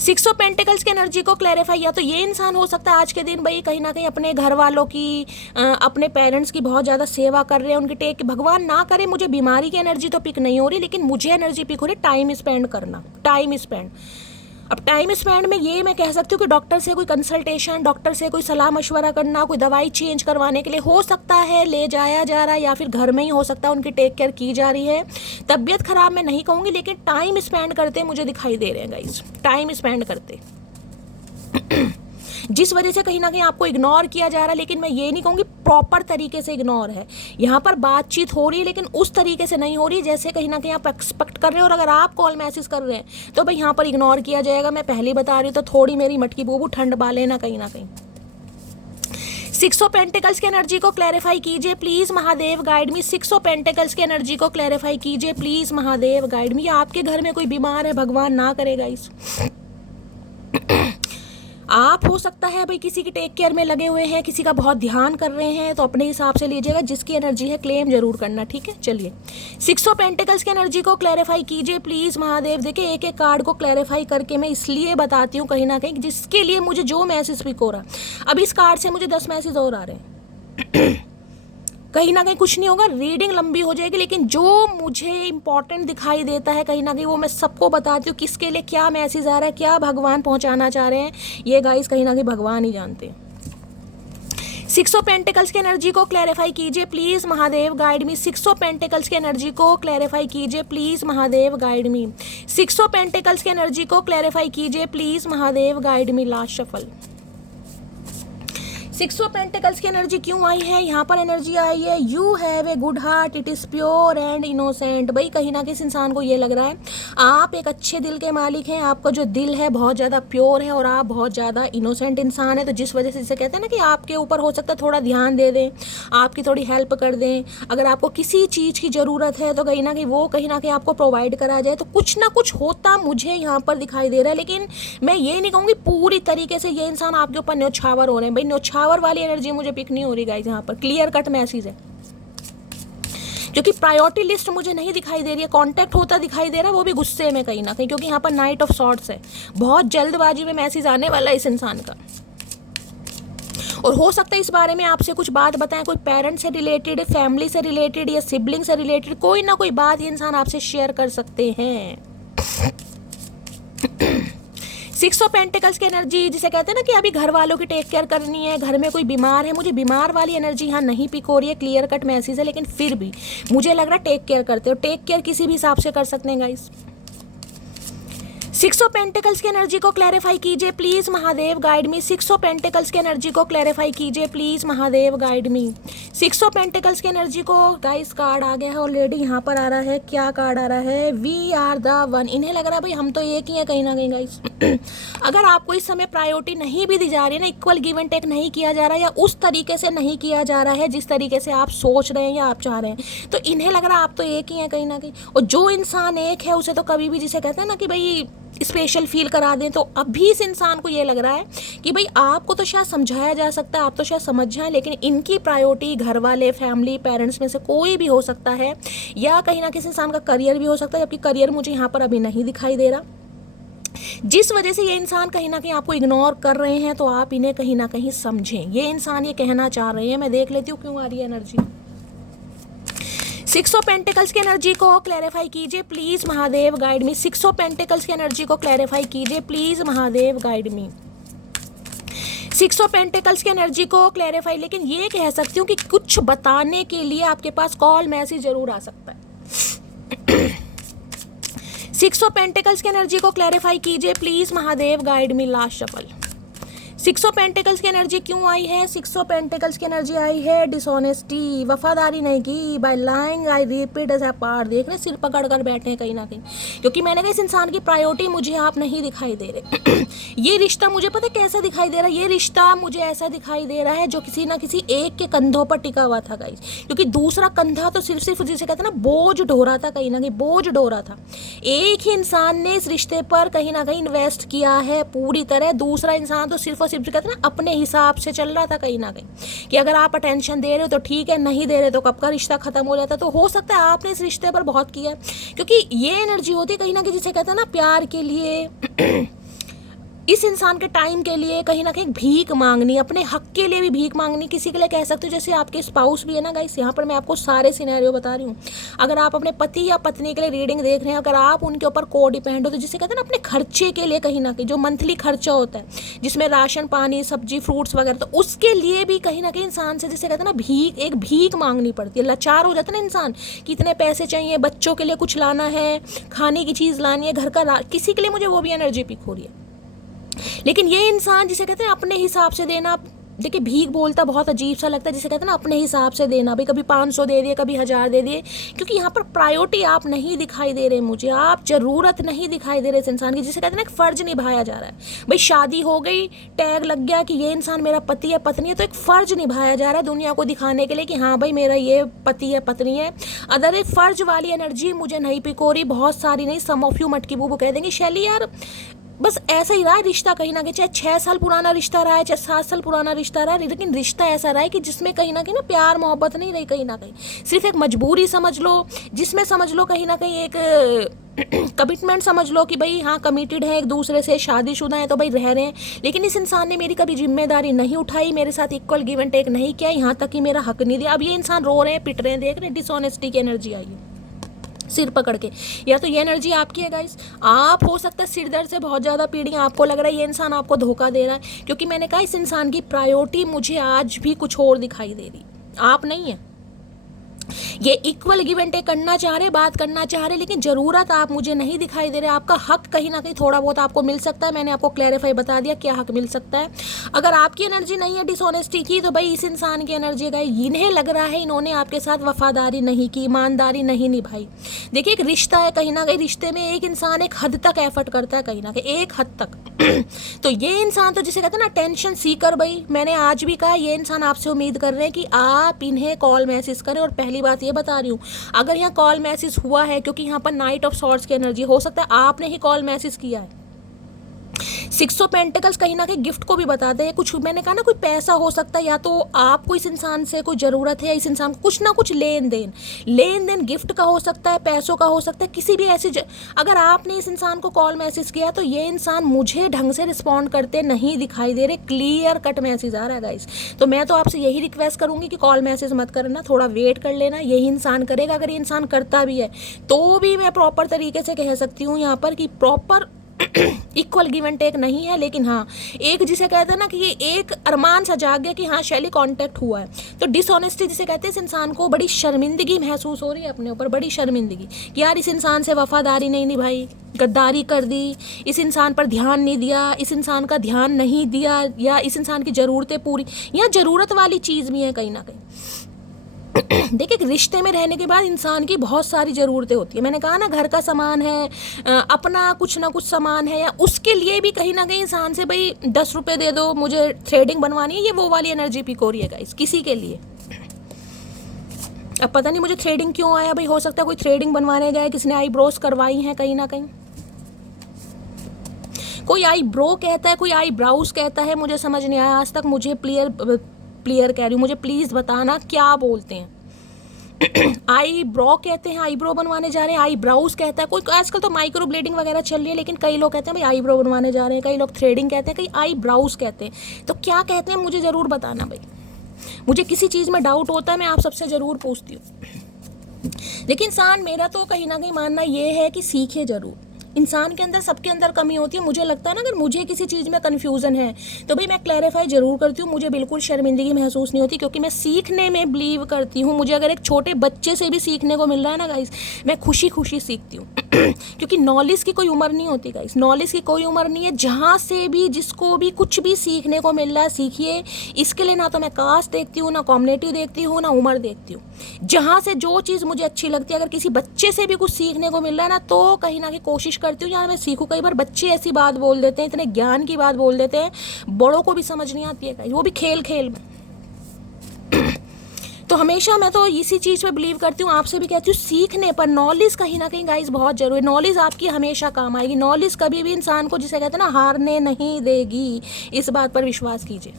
6 ऑफ पेंटिकल्स की एनर्जी को क्लैरिफाई, या तो ये इंसान हो सकता है आज के दिन भाई कहीं ना कहीं अपने घर वालों की अपने पेरेंट्स की बहुत ज़्यादा सेवा कर रहे हैं, उनकी टेक, भगवान ना करे मुझे बीमारी की एनर्जी तो पिक नहीं हो रही, लेकिन मुझे एनर्जी पिक हो रही टाइम स्पेंड करना, टाइम स्पेंड। अब टाइम स्पेंड में ये मैं कह सकती हूँ कि डॉक्टर से कोई कंसल्टेशन, डॉक्टर से कोई सलाह मशवरा करना, कोई दवाई चेंज करवाने के लिए हो सकता है ले जाया जा रहा है, या फिर घर में ही हो सकता है उनकी टेक केयर की जा रही है। तबीयत खराब मैं नहीं कहूँगी, लेकिन टाइम स्पेंड करते मुझे दिखाई दे रहे हैं गाइस, टाइम स्पेंड करते जिस वजह से कहीं ना कहीं आपको इग्नोर किया जा रहा है, लेकिन मैं ये नहीं कहूँगी प्रॉपर तरीके से इग्नोर है। यहाँ पर बातचीत हो रही है लेकिन उस तरीके से नहीं हो रही जैसे कहीं ना कहीं आप एक्सपेक्ट कर रहे हो, और अगर आप कॉल मैसेज कर रहे हैं तो भाई यहाँ पर इग्नोर किया जाएगा। मैं पहले ही बता रही हूँ, तो थोड़ी मेरी मटकी बूबू ठंड बा लेना कहीं ना कहीं। 6 ऑफ पेंटिकल्स की एनर्जी को क्लैरिफाई कीजिए please Mahadev guide me. 6 of pentacles की एनर्जी को क्लैरिफाई कीजिए प्लीज महादेव गाइड मी। आपके घर में कोई बीमार है, भगवान ना करेगा इस आप हो सकता है भाई किसी की टेक केयर में लगे हुए हैं, किसी का बहुत ध्यान कर रहे हैं, तो अपने हिसाब से लीजिएगा, जिसकी एनर्जी है क्लेम जरूर करना, ठीक है। चलिए 6 ऑफ पेंटिकल्स की एनर्जी को क्लैरिफाई कीजिए प्लीज महादेव। देखिए एक एक कार्ड को क्लैरिफाई करके मैं इसलिए बताती हूँ कहीं ना कहीं जिसके लिए मुझे जो मैसेज पिक हो रहा, अब इस कार्ड से मुझे 10 मैसेज और आ रहे हैं कहीं ना कहीं कुछ नहीं होगा, रीडिंग लंबी हो जाएगी, लेकिन जो मुझे इंपॉर्टेंट दिखाई देता है कहीं ना कहीं वो मैं सबको बताती हूँ, किसके लिए क्या मैसेज आ रहा है, क्या भगवान पहुँचाना चाह रहे हैं, ये गाइस कहीं ना कहीं भगवान ही जानते हैं। 6 ऑफ पेंटिकल्स की एनर्जी को क्लैरिफाई कीजिए please Mahadev guide me. 6 of pentacles की एनर्जी को क्लैरिफाई कीजिए please Mahadev guide me. 6 of pentacles की एनर्जी को क्लैरिफाई कीजिए please Mahadev guide me. Last shuffle 6 of pentacles की एनर्जी क्यों आई है, यहाँ पर एनर्जी आई है you have a good heart, it is pure and innocent. भाई कहीं ना किसी इंसान को ये लग रहा है आप एक अच्छे दिल के मालिक हैं, आपका जो दिल है बहुत ज़्यादा प्योर है और आप बहुत ज़्यादा इनोसेंट इंसान है, तो जिस वजह से इसे कहते हैं ना कि आपके ऊपर हो सकता है थोड़ा ध्यान दे दें, आपकी थोड़ी हेल्प कर दें, अगर आपको किसी चीज़ की ज़रूरत है तो कहीं ना कहीं आपको प्रोवाइड करा जाए, तो कुछ ना कुछ होता मुझे यहाँ पर दिखाई दे रहा है। लेकिन मैं ये नहीं कहूँगी पूरी तरीके से ये इंसान आपके ऊपर न्यौछावर हो रहे हैं। भाई न्यौछावर वाली एनर्जी मुझे पिक नहीं हो रही गाइस, यहाँ पर क्लियर कट मैसेज है, क्योंकि प्रायोरिटी लिस्ट मुझे नहीं दिखाई दे रही है, कांटेक्ट होता दिखाई दे रहा है, वो भी गुस्से में कहीं ना कहीं, क्योंकि यहाँ पर नाइट ऑफ सॉर्ट्स है, बहुत जल्दबाजी में मैसेज आने वाला है इस इंसान का। और हो सकता है इस बारे में आपसे कुछ बात बताएं, कोई पेरेंट से रिलेटेड, फैमिली से रिलेटेड या सिबलिंग से रिलेटेड, कोई ना कोई बात ये इंसान आपसे शेयर कर सकते हैं। 6 ऑफ पेंटिकल्स की एनर्जी जिसे कहते हैं ना कि अभी घर वालों की टेक केयर करनी है, घर में कोई बीमार है, मुझे बीमार वाली एनर्जी यहाँ नहीं पिक हो रही है, क्लियर कट मैसेज है, लेकिन फिर भी मुझे लग रहा है टेक केयर करते हो, टेक केयर किसी भी हिसाब से कर सकते हैं गाइस। 6 ऑफ पेंटिकल्स की एनर्जी को क्लैरिफाई कीजिए please Mahadev guide me. 6 of pentacles की एनर्जी को क्लैरिफाई कीजिए please Mahadev guide me. 6 of pentacles की एनर्जी को गाइस कार्ड आ गया है ऑलरेडी, यहाँ पर आ रहा है, क्या कार्ड आ रहा है, वी आर द वन। इन्हें लग रहा है भाई हम तो एक ही हैं कहीं ना कहीं गाइस। अगर आपको इस समय प्रायोरिटी नहीं भी दी जा रही है ना, इक्वल गिव एंड टेक नहीं किया जा रहा है, या उस तरीके से नहीं किया जा रहा है जिस तरीके से आप सोच रहे हैं या आप चाह रहे हैं, तो इन्हें लग रहा है आप तो एक ही हैं कहीं ना कहीं। और जो इंसान एक है उसे तो कभी भी जिसे कहते हैं ना कि भाई स्पेशल फील करा दें, तो अभी इस इंसान को ये लग रहा है कि भाई आपको तो शायद समझाया जा सकता है, आप तो शायद समझ जाएं, लेकिन इनकी प्रायोरिटी घर वाले, फैमिली, पेरेंट्स में से कोई भी हो सकता है, या कहीं ना किसी इंसान का करियर भी हो सकता है, जबकि करियर मुझे यहाँ पर अभी नहीं दिखाई दे रहा, जिस वजह से ये इंसान कहीं ना कहीं आपको इग्नोर कर रहे हैं। तो आप इन्हें कहीं ना कहीं समझें, ये इंसान ये कहना चाह रहे हैं। मैं देख लेती हूँ क्यों आ रही है एनर्जी। 6 ऑफ पेंटिकल्स की एनर्जी को क्लैरिफाई कीजिए please Mahadev, guide me. 6 of pentacles की एनर्जी को क्लैरिफाई कीजिए please Mahadev, guide me. 6 of pentacles की एनर्जी को क्लैरिफाई, लेकिन ये कह सकती हूँ कि कुछ बताने के लिए आपके पास कॉल मैसेज जरूर आ सकता है। 6 ऑफ पेंटिकल्स की एनर्जी को क्लैरिफाई कीजिए please Mahadev, guide me. Last shuffle. 6 of pentacles की एनर्जी क्यों आई है? 6 ऑफ पेंटिकल्स की एनर्जी आई है डिसऑनेस्टी, वफादारी नहीं की, by lying I repeat as a part. देख रहे सिर पकड़ कर बैठे हैं कहीं ना कहीं, क्योंकि मैंने कहा इस इंसान की प्रायोरिटी मुझे आप नहीं दिखाई दे रहे। ये रिश्ता मुझे पता कैसा दिखाई दे रहा है, ये रिश्ता मुझे ऐसा दिखाई दे रहा है जो किसी ना किसी एक के कंधों पर टिका हुआ था गाइस, क्योंकि दूसरा कंधा तो सिर्फ जिसे कहते हैं ना बोझ ढो रहा था, कहीं ना कहीं बोझ ढो रहा था। एक ही इंसान ने इस रिश्ते पर कहीं ना कहीं इन्वेस्ट किया है पूरी तरह, दूसरा इंसान तो सिर्फ सिर्फ कहते हैं ना अपने हिसाब से चल रहा था कहीं ना कहीं, कि अगर आप अटेंशन दे रहे हो तो ठीक है, नहीं दे रहे तो कब का रिश्ता खत्म हो जाता। तो हो सकता है आपने इस रिश्ते पर बहुत किया, क्योंकि ये एनर्जी होती है कहीं ना कहीं जिसे कहते हैं ना प्यार के लिए इस इंसान के टाइम के लिए कहीं ना कहीं भीख मांगनी, अपने हक के लिए भी भीख मांगनी, किसी के लिए कह सकते हो जैसे आपके स्पाउस भी है ना गाइस। यहाँ पर मैं आपको सारे सिनेरियो बता रही हूँ। अगर आप अपने पति या पत्नी के लिए रीडिंग देख रहे हैं, अगर आप उनके ऊपर को डिपेंड हो, तो जिसे कहते हैं ना अपने खर्चे के लिए कहीं ना कहीं जो मंथली खर्चा होता है, जिसमें राशन पानी सब्जी फ्रूट्स वगैरह, तो उसके लिए भी कहीं ना कहीं इंसान से जिसे कहते हैं ना भीख मांगनी पड़ती है। लाचार हो जाता है ना इंसान कि इतने पैसे चाहिए, बच्चों के लिए कुछ लाना है, खाने की चीज़ लानी है, घर का किसी के लिए मुझे वो भी एनर्जी पिक हो रही है। लेकिन ये इंसान जिसे कहते हैं अपने हिसाब से देना, देखिए भीख बोलता बहुत अजीब सा लगता है, जिसे कहते हैं ना अपने हिसाब से देना, भाई कभी 500 दे दिए, कभी 1000 दे दिए, क्योंकि यहाँ पर प्रायोरिटी आप नहीं दिखाई दे रहे मुझे, आप जरूरत नहीं दिखाई दे रहे इस इंसान की, जिसे कहते हैं ना एक फर्ज निभाया जा रहा है। भाई शादी हो गई, टैग लग गया कि ये इंसान मेरा पति है पत्नी है, तो एक फर्ज निभाया जा रहा है दुनिया को दिखाने के लिए कि हाँ भाई मेरा ये पति है पत्नी है। अदर एक फर्ज वाली एनर्जी मुझे नहीं पिकोरी, बहुत सारी नहीं, सम ऑफ यू मटकी बूबू कह देंगे शैली यार बस ऐसा ही रहा है रिश्ता कहीं ना कहीं, चाहे 6 साल पुराना रिश्ता रहा है, चाहे 7 साल पुराना रिश्ता रहा है, लेकिन रिश्ता ऐसा रहा है कि जिसमें कहीं ना प्यार मोहब्बत नहीं रही, कहीं ना कहीं सिर्फ एक मजबूरी समझ लो, जिसमें समझ लो कहीं ना कहीं एक कमिटमेंट समझ लो कि भाई हाँ कमिटेड है एक दूसरे से, शादीशुदा है तो भाई रह रहे हैं। लेकिन इस इंसान ने मेरी कभी जिम्मेदारी नहीं उठाई, मेरे साथ इक्वल गिव एंड टेक नहीं किया, यहाँ तक कि मेरा हक नहीं दिया। अब ये इंसान रो रहे हैं, पिट रहे हैं, देख रहे हैं, डिसऑनेस्टी की एनर्जी आई है सिर पकड़ के। या तो ये एनर्जी आपकी है गाइस, आप हो सकता है सिर दर्द से बहुत ज़्यादा पीड़ी, आपको लग रहा है ये इंसान आपको धोखा दे रहा है, क्योंकि मैंने कहा इस इंसान की प्रायोरिटी मुझे आज भी कुछ और दिखाई दे रही, आप नहीं है। ये इक्वल गिव एंड टेक करना चाह रहे, बात करना चाह रहे, लेकिन ज़रूरत आप मुझे नहीं दिखाई दे रहे। आपका हक कहीं ना कहीं थोड़ा बहुत आपको मिल सकता है, मैंने आपको क्लैरिफाई बता दिया क्या हक मिल सकता है। अगर आपकी एनर्जी नहीं है डिसऑनेस्टी की, तो भाई इस इंसान की एनर्जी है, इन्हें लग रहा है इन्होंने आपके साथ वफादारी नहीं की, ईमानदारी नहीं निभाई। देखिए एक रिश्ता है, कहीं ना कहीं रिश्ते में एक इंसान एक हद तक एफर्ट करता है, कहीं ना कहीं एक हद तक। तो ये इंसान तो जिसे कहते हैं ना टेंशन सीकर, भाई मैंने आज भी कहा ये इंसान आपसे उम्मीद कर रहे हैं कि आप इन्हें कॉल मैसेज करें। और पहली बात ये बता रही हूँ, अगर यहाँ कॉल मैसेज हुआ है, क्योंकि यहाँ पर नाइट ऑफ सॉर्ड्स की एनर्जी, हो सकता है आपने ही कॉल मैसेज किया है। 6 ऑफ पेंटिकल्स कहीं ना कहीं गिफ्ट को भी बताते हैं, कुछ मैंने कहा ना कोई पैसा हो सकता है, या तो आपको इस इंसान से कोई ज़रूरत है, या इस इंसान को कुछ ना कुछ लेन देन गिफ्ट का हो सकता है, पैसों का हो सकता है, किसी भी ऐसी अगर आपने इस इंसान को कॉल मैसेज किया तो ये इंसान मुझे ढंग से रिस्पॉन्ड करते नहीं दिखाई दे रहे, क्लियर कट मैसेज आ रहा है गाइस। तो मैं तो आपसे यही रिक्वेस्ट करूंगी कि कॉल मैसेज मत करना, थोड़ा वेट कर लेना, यही इंसान करेगा। अगर ये इंसान करता भी है तो भी मैं प्रॉपर तरीके से कह सकती हूँ यहाँ पर कि proper equal give and take नहीं है, लेकिन हाँ एक जिसे कहते हैं ना कि ये एक अरमान सा जाग गया कि हाँ शैली कांटेक्ट हुआ है। तो डिसऑनेस्टी जिसे कहते हैं, इस इंसान को बड़ी शर्मिंदगी महसूस हो रही है अपने ऊपर, बड़ी शर्मिंदगी कि यार इस इंसान से वफादारी नहीं निभाई, गद्दारी कर दी, इस इंसान पर ध्यान नहीं दिया, इस इंसान का ध्यान नहीं दिया, या इस इंसान की ज़रूरतें पूरी, या ज़रूरत वाली चीज़ भी है कहीं ना कहीं। देखिए रिश्ते में रहने के बाद इंसान की बहुत सारी ज़रूरतें होती है, मैंने कहा ना घर का सामान है, अपना कुछ ना कुछ सामान है, या उसके लिए भी कहीं ना कहीं इंसान से भाई 10 रुपये दे दो मुझे थ्रेडिंग बनवानी है, ये वो वाली एनर्जी पिक हो रही है गाइस किसी के लिए। अब पता नहीं मुझे थ्रेडिंग क्यों आया, भाई हो सकता है कोई थ्रेडिंग बनवाने गए, किसी ने आईब्रोज करवाई हैं कहीं ना कहीं। कोई आई ब्रो कहता है, कोई आई ब्राउज कहता है, मुझे समझ नहीं आया आज तक। मुझे क्लियर कह रही हूँ, मुझे प्लीज़ बताना क्या बोलते हैं। आई ब्रो कहते हैं, आई ब्रो बनवाने जा रहे हैं, आई ब्राउज कहता है कोई। आजकल तो माइक्रो ब्लेडिंग वगैरह चल रही है, लेकिन कई लोग कहते हैं भाई आई ब्रो बनवाने जा रहे हैं, कई लोग थ्रेडिंग कहते हैं, कई आई ब्राउज कहते हैं। तो क्या कहते हैं मुझे ज़रूर बताना भाई। मुझे किसी चीज़ में डाउट होता है, मैं आप सबसे ज़रूर पूछती हूँ। लेकिन इंसान, मेरा तो कहीं ना कहीं मानना ये है कि सीखे ज़रूर। इंसान के अंदर, सबके अंदर कमी होती है। मुझे लगता है ना, अगर मुझे किसी चीज़ में कन्फ्यूज़न है तो भाई मैं क्लैरिफाई ज़रूर करती हूँ। मुझे बिल्कुल शर्मिंदगी महसूस नहीं होती, क्योंकि मैं सीखने में बिलीव करती हूँ। मुझे अगर एक छोटे बच्चे से भी सीखने को मिल रहा है ना गाइस, मैं खुशी खुशी सीखती हूँ। क्योंकि नॉलेज की कोई उम्र नहीं होती गाइस, नॉलेज की कोई उम्र नहीं है। जहाँ से भी, जिसको भी कुछ भी सीखने को मिल रहा है, सीखिए। इसके लिए ना तो मैं कास्ट देखती हूँ, ना कम्युनिटी देखती हूँ, ना उम्र देखती हूँ। जहाँ से जो चीज़ मुझे अच्छी लगती है, अगर किसी बच्चे से भी कुछ सीखने को मिल रहा है ना, तो कहीं ना कहीं कोशिश करती हूँ यार मैं सीखूँ। कई बार बच्चे ऐसी बात बोल देते हैं, इतने ज्ञान की बात बोल देते हैं, बड़ों को भी समझ नहीं आती है, वो भी खेल खेल में। तो हमेशा मैं तो इसी चीज़ पे बिलीव करती हूँ, आपसे भी कहती हूँ, सीखने पर नॉलेज कहीं ना कहीं गाइस बहुत जरूरी। नॉलेज आपकी हमेशा काम आएगी। नॉलेज कभी भी इंसान को, जिसे कहते हैं ना, हारने नहीं देगी। इस बात पर विश्वास कीजिए।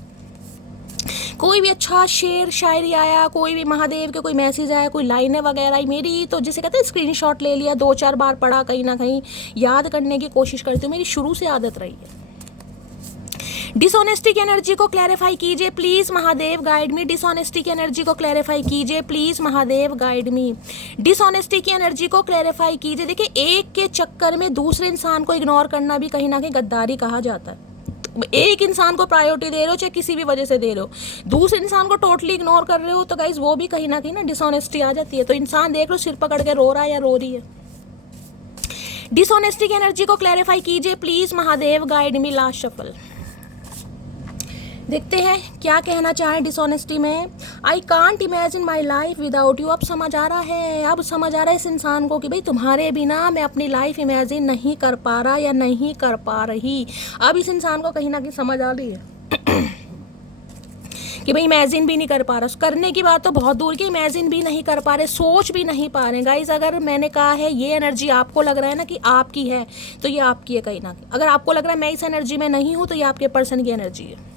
कोई भी अच्छा शेर शायरी आया, कोई भी महादेव के कोई मैसेज आया, कोई लाइनें वगैरह आई, मेरी तो जिसे कहते हैं स्क्रीनशॉट ले लिया, 2-4 बार पढ़ा, कहीं ना कहीं याद करने की कोशिश करती हूँ। मेरी शुरू से आदत रही है। डिसऑनेस्टी की एनर्जी को क्लैरिफाई कीजिए please Mahadev, guide me. Dishonesty की एनर्जी को क्लैरिफाई कीजिए please Mahadev, guide me. Dishonesty की एनर्जी को क्लैरिफाई कीजिए। देखिए, एक के चक्कर में दूसरे इंसान को इग्नोर करना भी कहीं ना कहीं गद्दारी कहा जाता है। एक इंसान को प्रायोरिटी दे रहे हो, चाहे किसी भी वजह से दे रहे हो, दूसरे इंसान को टोटली इग्नोर कर रहे हो, तो गाइज वो भी कहीं ना कहीं ना डिसऑनेस्टी आ जाती है। तो इंसान देख लो, सिर पकड़ के रो रहा है या रो रही है। डिसऑनेस्टी की एनर्जी को क्लैरिफाई कीजिए please Mahadev, guide me. Last shuffle देखते हैं क्या कहना चाहें डिसऑनेस्टी में। I can't imagine my life without you. अब समझ आ रहा है, अब समझ आ रहा है इस इंसान को कि भाई तुम्हारे बिना मैं अपनी लाइफ इमेजिन नहीं कर पा रहा या नहीं कर पा रही। अब इस इंसान को कहीं ना कहीं समझ आ रही है कि भाई इमेजिन भी नहीं कर पा रहा। करने की बात तो बहुत दूर की, इमेजिन भी नहीं कर पा रहे, सोच भी नहीं पा रहे। गाइज, अगर मैंने कहा है ये एनर्जी आपको लग रहा है ना कि आपकी है, तो ये आपकी है कहीं ना कहीं। अगर आपको लग रहा है मैं इस एनर्जी में नहीं हूं, तो ये आपके पर्सन की एनर्जी है।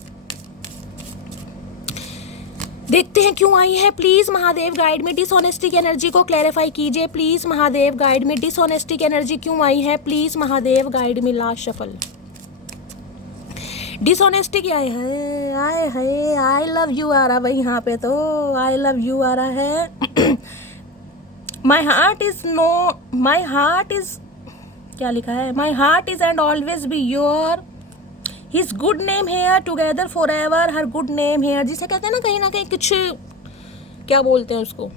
देखते हैं क्यों आई है। प्लीज महादेव, गाइड में। डिसऑनेस्टी की एनर्जी को क्लैरिफाई कीजिए प्लीज महादेव, गाइड में। डिसऑनेस्टी की एनर्जी क्यों आई है, प्लीज महादेव, गाइड में। Last shuffle. डिसऑनेस्टी की आई है, आए है, आई लव यू आ रहा भाई यहाँ पे, तो आई लव यू आ रहा है। माई हार्ट इज क्या लिखा है, my heart is and always be your, his good name here, together for ever, her good name here. जिसे कहते हैं ना कहीं कुछ, क्या बोलते हैं उसको,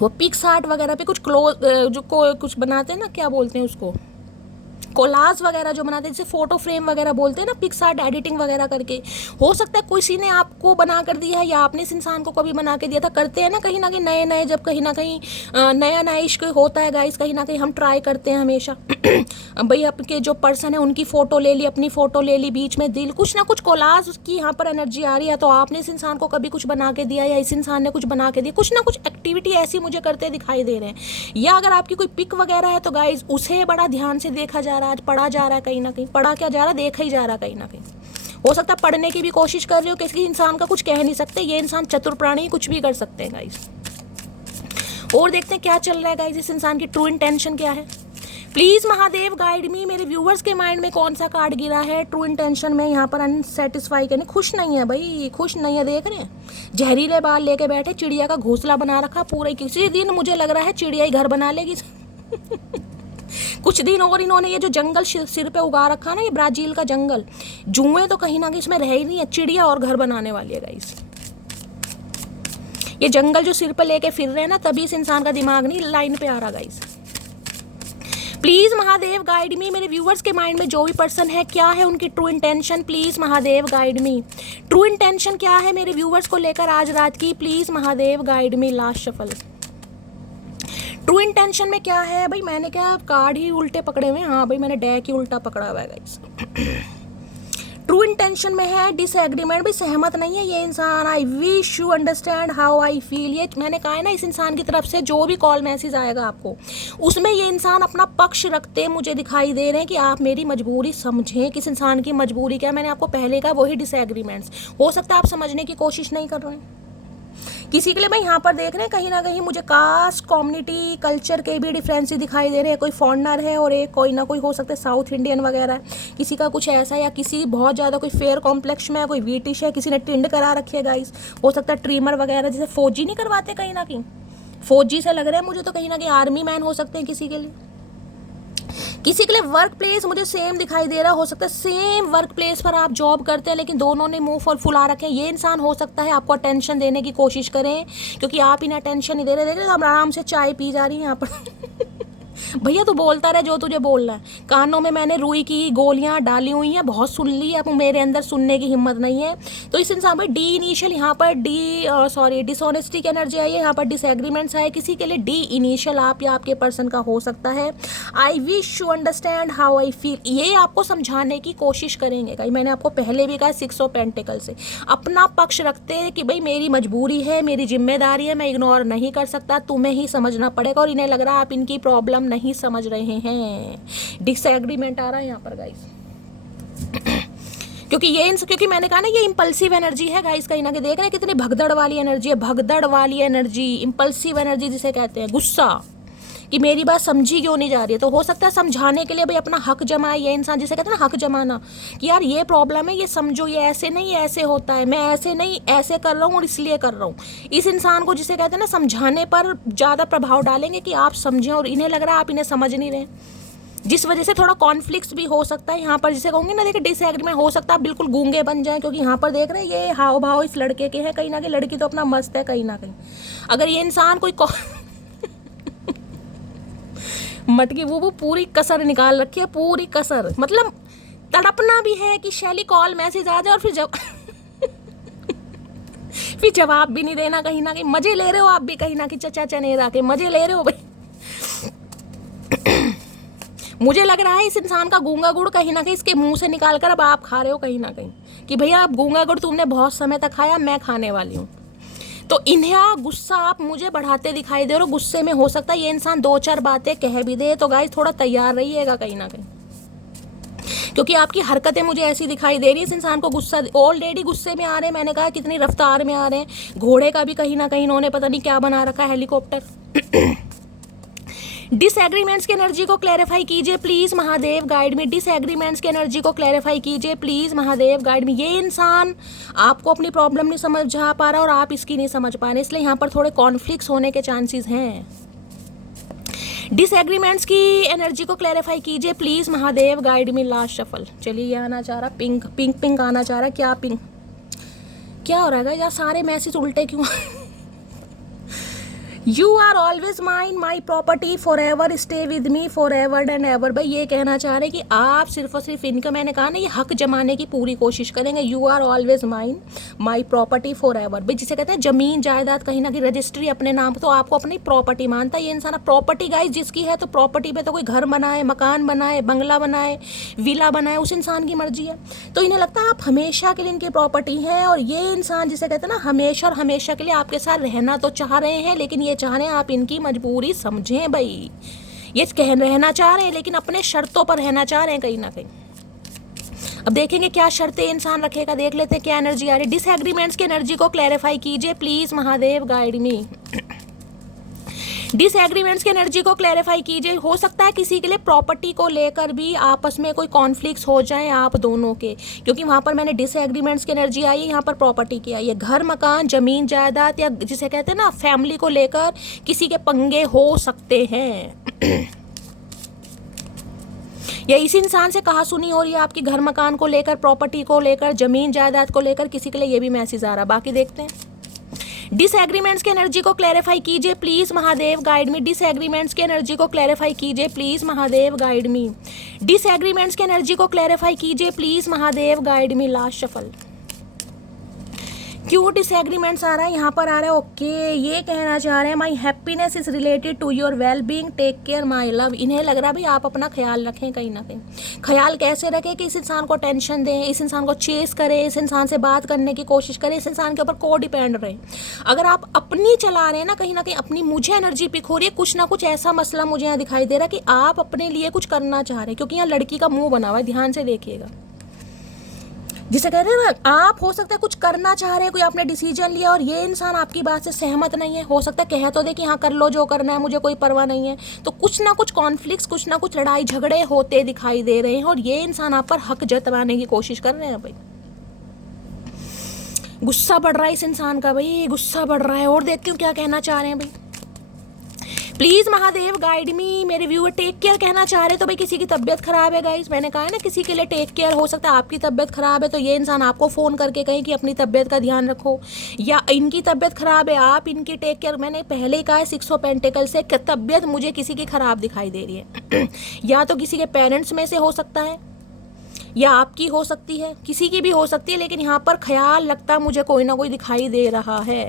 वो पिक्स आर्ट वगैरह पे कुछ कुछ बनाते हैं ना, क्या बोलते हैं उसको, कोलाज वगैरह जो बनाते हैं, जैसे फोटो फ्रेम वगैरह बोलते हैं ना, पिक्स आर्ट एडिटिंग वगैरह करके। हो सकता है किसी ने आपको बना कर दिया है, या आपने इस इंसान को कभी बना के दिया था। करते हैं ना कहीं ना कहीं नए जब कहीं ना कहीं नया इश्क होता है गाइस, कहीं ना कहीं हम ट्राई करते हैं हमेशा। भाई आपके जो पर्सन है उनकी फ़ोटो ले ली, अपनी फ़ोटो ले ली, बीच में दिल, कुछ ना कुछ कोलाज की यहाँ पर एनर्जी आ रही है। तो आपने इस इंसान को कभी कुछ बना के दिया, या इस इंसान ने कुछ बना के दिया, कुछ ना कुछ एक्टिविटी ऐसी मुझे करते दिखाई दे रहे हैं। या अगर आपकी कोई पिक वगैरह है, तो गाइज उसे बड़ा ध्यान से देखा जा रहा है, पढ़ा जा रहा है कहीं ना कहीं। पढ़ा क्या जा रहा है, देखा ही जा रहा है कहीं ना कहीं। हो सकता है पढ़ने की भी कोशिश कर रहे हो, किसी इंसान का कुछ कह नहीं सकते, ये इंसान चतुर प्राणी, कुछ भी कर सकते हैं गाइज। और देखते हैं क्या चल रहा है गाइज, इस इंसान की ट्रू इंटेंशन क्या है। Please Mahadev, guide me. मेरे व्यूवर्स के माइंड में कौन सा कार्ड गिरा है ट्रू इंटेंशन में। यहाँ पर अनसेटिस्फाई करने, खुश नहीं है भाई, खुश नहीं है। देख रहे हैं, जहरीले बाल लेके बैठे, चिड़िया का घोंसला बना रखा पूरा। किसी दिन मुझे लग रहा है चिड़िया ही घर बना लेगी। कुछ दिन और इन्होंने ये जो जंगल सिर पे उगा रखा ना, ये ब्राजील का जंगल, जुएं तो कहीं ना कहीं इसमें रह ही नहीं है, चिड़िया और घर बनाने वाली है गाइस। ये जंगल जो सिर पे लेके फिर रहे हैं ना, तभी इस इंसान का दिमाग नहीं लाइन पे आ रहा guys. Please Mahadev, guide me. मेरे व्यूवर्स के माइंड में जो भी पर्सन है, क्या है उनकी true intention, please Mahadev, guide me. True intention क्या है मेरे व्यूवर्स को लेकर आज रात की, please Mahadev, guide me. Last shuffle. True intention में क्या है भाई, मैंने क्या कार्ड ही उल्टे पकड़े हुए हैं। हाँ भाई, मैंने डेक ही उल्टा पकड़ा हुआ है गाइस। ट्रू इंटेंशन में है, डिसएग्रीमेंट भी, सहमत नहीं है ये इंसान। I wish you understand how I feel. ये मैंने कहा है ना, इस इंसान की तरफ से जो भी कॉल मैसेज आएगा आपको, उसमें ये इंसान अपना पक्ष रखते मुझे दिखाई दे रहे हैं कि आप मेरी मजबूरी समझें। किस इंसान की मजबूरी क्या, मैंने आपको पहले कहा, वही डिसएग्रीमेंट्स। हो सकता है आप समझने की कोशिश नहीं कर रहे हैं। किसी के लिए मैं यहाँ पर देख रहे हैं कहीं ना कहीं मुझे कास्ट, कम्युनिटी, कल्चर के भी डिफरेंस दिखाई दे रहे हैं। कोई फॉरेनर है और एक कोई ना कोई हो सकता है साउथ इंडियन वगैरह है, किसी का कुछ ऐसा, या किसी बहुत ज़्यादा कोई फेयर कॉम्प्लेक्स में है, कोई ब्रिटिश है, किसी ने टिंड करा रखी है गाइस। हो सकता है ट्रिमर वगैरह, जैसे फौजी नहीं करवाते कहीं ना कहीं, फौजी से लग रहा है मुझे तो कहीं ना कहीं आर्मी मैन हो सकते हैं किसी के लिए। किसी के लिए वर्क प्लेस मुझे सेम दिखाई दे रहा, हो सकता है सेम वर्क प्लेस पर आप जॉब करते हैं लेकिन दोनों ने मुंह फुला रखे हैं। ये इंसान हो सकता है आपको अटेंशन देने की कोशिश करें, क्योंकि आप इन्हें अटेंशन नहीं दे रहे। देख रहे हम आराम से चाय पी जा रही हैं यहाँ पर भैया तू बोलता रहे जो तुझे बोलना है। कानों में मैंने रुई की गोलियां डाली हुई हैं, बहुत सुन ली, अब मेरे अंदर सुनने की हिम्मत नहीं है। तो इस इंसान पर डी इनिशियल, यहाँ पर डिसऑनेस्टी की एनर्जी आई है, यहाँ पर डिसएग्रीमेंट्स आए। किसी के लिए डी इनिशियल आप या आपके पर्सन का हो सकता है। I wish you understand how I feel, ये आपको समझाने की कोशिश करेंगे। कहीं मैंने आपको पहले भी कहा, 6 ऑफ पेंटिकल से अपना पक्ष रखते हैं कि भाई मेरी मजबूरी है, मेरी जिम्मेदारी है, मैं इग्नोर नहीं कर सकता, तुम्हें ही समझना पड़ेगा। और इन्हें लग रहा है आप इनकी प्रॉब्लम नहीं समझ रहे हैं। डिसएग्रीमेंट आ रहा है यहाँ पर गाइस क्योंकि मैंने कहा ना ये इंपल्सिव एनर्जी है गाइस। कहीं ना कहीं देख रहे हैं कितनी भगदड़ वाली एनर्जी है, भगदड़ वाली एनर्जी, इंपल्सिव एनर्जी जिसे कहते हैं, गुस्सा कि मेरी बात समझी क्यों नहीं जा रही है। तो हो सकता है समझाने के लिए भाई अपना हक जमाए ये इंसान, जिसे कहते हैं ना हक जमाना, कि यार ये प्रॉब्लम है, ये समझो, ये ऐसे नहीं ऐसे होता है, मैं ऐसे नहीं ऐसे कर रहा हूँ और इसलिए कर रहा हूँ। इस इंसान को जिसे कहते हैं ना समझाने पर ज़्यादा प्रभाव डालेंगे कि आप समझें, और इन्हें लग रहा है आप इन्हें समझ नहीं रहे, जिस वजह से थोड़ा कॉन्फ्लिक्ट भी हो सकता है। यहाँ पर जिसे कहूँगी ना, देखिए डिसएग्रीमेंट हो सकता है, बिल्कुल गूंगे बन जाए, क्योंकि यहाँ पर देख रहे हैं ये हाव भाव इस लड़के के हैं। कहीं ना कहीं लड़की तो अपना मस्त है कहीं ना कहीं। अगर ये इंसान कोई मटकी वो पूरी कसर निकाल रखी है, पूरी कसर, मतलब तड़पना भी है कि शैली कॉल मैसेज आ जाए और फिर जवाब भी नहीं देना। कहीं ना कहीं मजे ले रहे हो आप भी, कहीं ना कहीं चचा चनेरा के मजे ले रहे हो भाई मुझे लग रहा है इस इंसान का गूंगा गुड़ कहीं ना कहीं इसके मुंह से निकाल कर अब आप खा रहे हो कहीं ना कहीं, कि भैया अब गूंगा गुड़ तुमने बहुत समय तक खाया, मैं खाने वाली हूँ। तो इन्हें गुस्सा आप मुझे बढ़ाते दिखाई दे रहे हो। गुस्से में हो सकता है ये इंसान 2-4 बातें कह भी दे, तो गाइस थोड़ा तैयार रहिएगा कहीं ना कहीं, क्योंकि आपकी हरकतें मुझे ऐसी दिखाई दे रही है। इस इंसान को गुस्सा, ऑलरेडी गुस्से में आ रहे हैं, मैंने कहा कितनी रफ्तार में आ रहे हैं। घोड़े का भी कहीं ना कहीं इन्होंने पता नहीं क्या बना रखा है, हेलीकॉप्टर डिसएग्रीमेंट्स की एनर्जी को क्लैरिफाई कीजिए please Mahadev guide me. Disagreements की एनर्जी को क्लैरिफाई कीजिए प्लीज महादेव गाइड मी। ये इंसान आपको अपनी प्रॉब्लम नहीं समझा पा रहा और आप इसकी नहीं समझ पा रहे, इसलिए यहाँ पर थोड़े कॉन्फ्लिक्ट्स होने के चांसेस हैं। डिसएग्रीमेंट्स की एनर्जी को क्लैरिफाई कीजिए please Mahadev guide me. Last shuffle, चलिए ये आना चाह रहा पिंक पिंक पिंक आना चाह रहा। क्या पिंक, क्या हो रहा है यार, सारे मैसेज उल्टे क्यों you are always mine, my property for ever, stay with me for ever and ever. भाई ये कहना चाह रहे हैं कि आप सिर्फ और सिर्फ इनका, मैंने कहा ना, ये हक जमाने की पूरी कोशिश करेंगे। You are always mine, my property for ever. भाई जिसे कहते हैं जमीन जायदाद, कहीं ना कहीं रजिस्ट्री अपने नाम, तो आपको अपनी प्रॉपर्टी मानता है ये इंसान। प्रॉपर्टी गाइस जिसकी है, तो प्रॉपर्टी पे तो कोई घर बनाए, मकान बनाए, बंगला बनाए, विला बनाए, उस इंसान की मर्जी है। तो इन्हें लगता है आप हमेशा के लिए इनकी प्रॉपर्टी है, और ये इंसान जिसे कहते हैं ना हमेशा और हमेशा के लिए आपके साथ रहना तो चाह रहे हैं, लेकिन ये चाह रहे हैं आप इनकी मजबूरी समझें। भाई ये कह रहना चाह रहे हैं लेकिन अपने शर्तों पर रहना चाह रहे हैं कहीं ना कहीं। अब देखेंगे क्या शर्तें इंसान रखेगा, देख लेते हैं क्या एनर्जी आ रही है। डिसएग्रीमेंट्स की एनर्जी को क्लैरिफाई कीजिए please Mahadev guide me. Disagreements की एनर्जी को क्लैरिफाई कीजिए। हो सकता है किसी के लिए प्रॉपर्टी को लेकर भी आपस में कोई कॉन्फ्लिक्ट्स हो जाएं आप दोनों के, क्योंकि वहाँ पर मैंने डिसएग्रीमेंट्स की एनर्जी आई है, यहाँ पर प्रॉपर्टी की आई है। घर मकान जमीन जायदाद, या जिसे कहते हैं ना फैमिली को लेकर किसी के पंगे हो सकते हैं या इस इंसान से कहा सुनी हो रही है आपकी, घर मकान को लेकर, प्रॉपर्टी को लेकर, जमीन जायदाद को लेकर, किसी के लिए ये भी मैसेज आ रहा। बाकी देखते हैं। डिसएग्रीमेंट्स की एनर्जी को क्लैरिफाई कीजिए please Mahadev guide me. Disagreements की एनर्जी को क्लैरिफाई कीजिए please Mahadev guide me. Disagreements की एनर्जी को क्लैरिफाई कीजिए please Mahadev guide me. Last shuffle, क्यों डिसएग्रीमेंट्स आ रहा है यहाँ पर, आ रहा है ओके। ये कहना चाह रहे हैं my happiness is related to your well being, take care my love. इन्हें लग रहा है भाई आप अपना ख्याल रखें, कहीं ना कहीं ख्याल कैसे रखें कि इस इंसान को टेंशन दें, इस इंसान को चेस करें, इस इंसान से बात करने की कोशिश करें, इस इंसान के ऊपर को डिपेंड रहे। अगर आप अपनी चला रहे हैं ना कहीं अपनी, मुझे एनर्जी पिक हो रही है, कुछ ना कुछ ऐसा मसला मुझे यहाँ दिखाई दे रहा है कि आप अपने लिए कुछ करना चाह रहे हैं, क्योंकि यहाँ लड़की का मुंह बना हुआ है, ध्यान से देखिएगा। जिसे कह रहे हैं ना, आप हो सकता है कुछ करना चाह रहे हैं, कोई आपने डिसीजन लिया और ये इंसान आपकी बात से सहमत नहीं है। हो सकता है कह तो दे कि हाँ कर लो जो करना है, मुझे कोई परवाह नहीं है। तो कुछ ना कुछ कॉन्फ्लिक्ट्स, कुछ ना कुछ लड़ाई झगड़े होते दिखाई दे रहे हैं और ये इंसान आप पर हक जतवाने की कोशिश कर रहे हैं भाई। गुस्सा बढ़ रहा है इस इंसान का भाई, गुस्सा बढ़ रहा है। और देखती हूँ क्या कहना चाह रहे हैं भाई। Please Mahadev guide me. मेरे व्यूअर टेक केयर कहना चाह रहे हैं, तो भाई किसी की तबीयत खराब है गाइस, मैंने कहा है ना किसी के लिए टेक केयर। हो सकता है आपकी तबीयत खराब है तो ये इंसान आपको फ़ोन करके कहे कि अपनी तबीयत का ध्यान रखो, या इनकी तबीयत खराब है आप इनकी टेक केयर। मैंने पहले ही कहा है 6 ऑफ पेंटिकल्स से तबीयत मुझे किसी की खराब दिखाई दे रही है या तो किसी के पेरेंट्स में से हो सकता है, या आपकी हो सकती है, किसी की भी हो सकती है, लेकिन यहाँ पर ख्याल रखता मुझे कोई ना कोई दिखाई दे रहा है।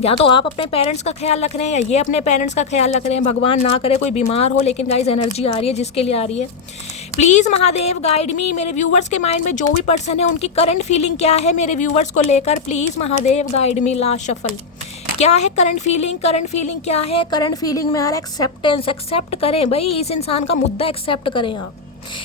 या तो आप अपने पेरेंट्स का ख्याल रख रहे हैं या ये अपने पेरेंट्स का ख्याल रख रहे हैं। भगवान ना करे कोई बीमार हो, लेकिन गाइस एनर्जी आ रही है जिसके लिए आ रही है। Please Mahadev guide me. मेरे व्यूवर्स के माइंड में जो भी पर्सन है उनकी करंट फीलिंग क्या है मेरे व्यूवर्स को लेकर, please Mahadev guide me. Last shuffle क्या है करंट फीलिंग, करंट फीलिंग क्या है। करंट फीलिंग में आ रहा है एक्सेप्टेंस। एक्सेप्ट करें भाई, इस इंसान का मुद्दा एक्सेप्ट करें आप।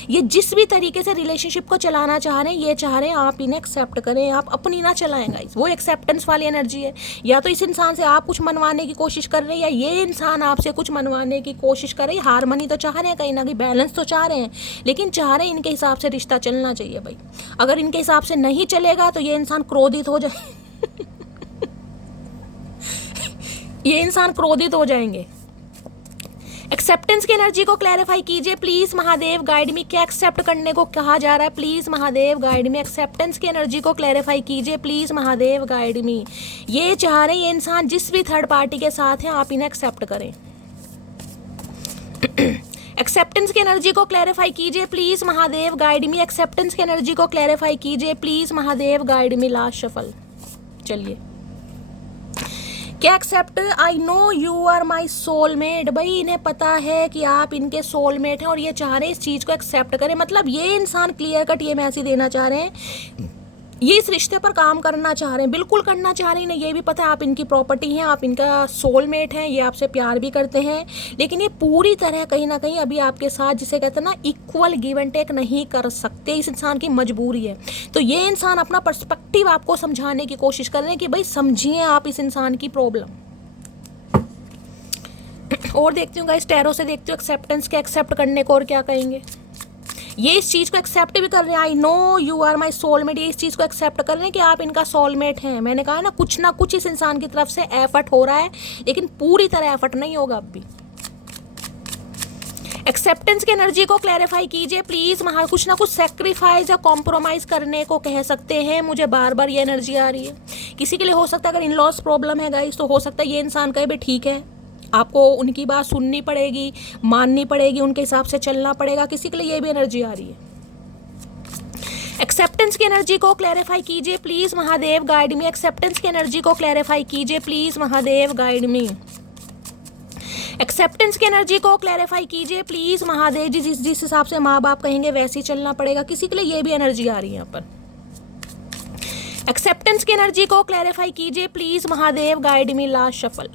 ये जिस भी तरीके से रिलेशनशिप को चलाना चाह रहे हैं, ये चाह रहे हैं आप इन्हें एक्सेप्ट करें, आप अपनी ना चलाएं गाइस। वो एक्सेप्टेंस वाली एनर्जी है। या तो इस इंसान से आप कुछ मनवाने की कोशिश कर रहे हैं, या ये इंसान आपसे कुछ मनवाने की कोशिश कर रहे हैं। हारमनी तो चाह रहे हैं, कहीं ना कहीं बैलेंस तो चाह रहे हैं, लेकिन चाह रहे हैं इनके हिसाब से रिश्ता चलना चाहिए भाई। अगर इनके हिसाब से नहीं चलेगा तो ये इंसान क्रोधित हो जाए ये इंसान क्रोधित हो जाएंगे। एक्सेप्टेंस की एनर्जी को क्लैरिफाई कीजिए प्लीज़ महादेव गाइड मी। क्या एक्सेप्ट करने को कहा जा रहा है, please Mahadev guide me. Acceptance की एनर्जी को क्लैरिफाई कीजिए प्लीज़ महादेव गाइड मी। ये चाह रहे हैं ये इंसान जिस भी थर्ड पार्टी के साथ हैं आप इन्हें एक्सेप्ट करें। एक्सेप्टेंस की एनर्जी को क्लैरिफाई कीजिए please Mahadev guide me. Acceptance की एनर्जी को क्लैरिफाई कीजिए please Mahadev guide me. Last shuffle. चलिए क्या accept. I know you are my soulmate. भाई इन्हें पता है कि आप इनके सोलमेट हैं और ये चाह रहे हैं इस चीज़ को एक्सेप्ट करें। मतलब ये इंसान क्लियर कट ये मैसेज देना चाह रहे हैं, ये इस रिश्ते पर काम करना चाह रहे हैं, बिल्कुल करना चाह रहे हैं। इन्हें ये भी पता है आप इनकी प्रॉपर्टी हैं, आप इनका सोलमेट हैं, ये आपसे प्यार भी करते हैं, लेकिन ये पूरी तरह कहीं ना कहीं अभी आपके साथ जिसे कहते हैं ना इक्वल गिव एंड टेक नहीं कर सकते। इस इंसान की मजबूरी है। तो ये इंसान अपना पर्सपेक्टिव आपको समझाने की कोशिश कर रहे हैं कि भाई समझिए आप इस इंसान की प्रॉब्लम। और देखती हूँ गाइस टैरो से देखती हूँ एक्सेप्टेंस के एक्सेप्ट करने को और क्या कहेंगे। ये इस चीज़ को एक्सेप्ट भी कर रहे हैं। I know you are my soulmate. ये इस चीज़ को एक्सेप्ट कर रहे हैं कि आप इनका सोलमेट हैं। मैंने कहा ना कुछ इस इंसान की तरफ से एफर्ट हो रहा है, लेकिन पूरी तरह एफर्ट नहीं होगा अब भी। एक्सेप्टेंस की एनर्जी को क्लैरिफाई कीजिए प्लीज़ कुछ ना कुछ सेक्रीफाइस या कॉम्प्रोमाइज़ करने को कह सकते हैं। मुझे बार बार ये एनर्जी आ रही है। किसी के लिए हो सकता है अगर इन लॉस प्रॉब्लम है गाइस, तो हो सकता है ये इंसान कहे भाई ठीक है, आपको उनकी बात सुननी पड़ेगी, माननी पड़ेगी, उनके हिसाब से चलना पड़ेगा। किसी के लिए ये भी एनर्जी आ रही है। एक्सेप्टेंस की एनर्जी को क्लैरिफाई कीजिए please Mahadev guide me. Acceptance की एनर्जी को क्लैरिफाई कीजिए please Mahadev guide me. Acceptance की एनर्जी को क्लैरिफाई कीजिए प्लीज़ महादेव। जिस हिसाब से माँ बाप कहेंगे वैसे ही चलना पड़ेगा। किसी के लिए ये भी एनर्जी आ रही है यहाँ पर। एक्सेप्टेंस की एनर्जी को क्लैरिफाई कीजिए please Mahadev guide me. Last shuffle.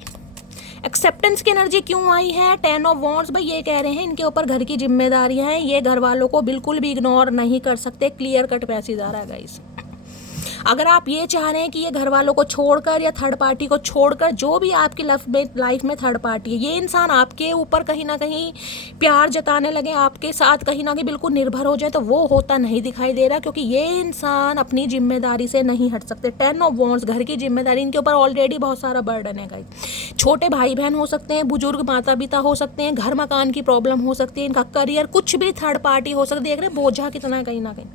Acceptance की एनर्जी क्यों आई है, 10 ऑफ वॉन्ड्स। भाई ये कह रहे हैं इनके ऊपर घर की जिम्मेदारियां हैं, ये घर वालों को बिल्कुल भी इग्नोर नहीं कर सकते। क्लियर कट मैसेज आ रहा है गाइस। अगर आप ये चाह रहे हैं कि ये घर वालों को छोड़कर या थर्ड पार्टी को छोड़कर, जो भी आपकी लाइफ में थर्ड पार्टी है, ये इंसान आपके ऊपर कहीं ना कहीं प्यार जताने लगे, आपके साथ कहीं ना कहीं बिल्कुल निर्भर हो जाए, तो वो होता नहीं दिखाई दे रहा, क्योंकि ये इंसान अपनी जिम्मेदारी से नहीं हट सकते। 10 ऑफ वॉन्ड्स, घर की जिम्मेदारी, इनके ऊपर ऑलरेडी बहुत सारा बर्डन है गाइस। छोटे भाई बहन हो सकते हैं, बुजुर्ग माता पिता हो सकते हैं, घर मकान की प्रॉब्लम हो सकती है, इनका करियर, कुछ भी थर्ड पार्टी हो सकती है। देख रहे बोझा कितना है कहीं ना कहीं।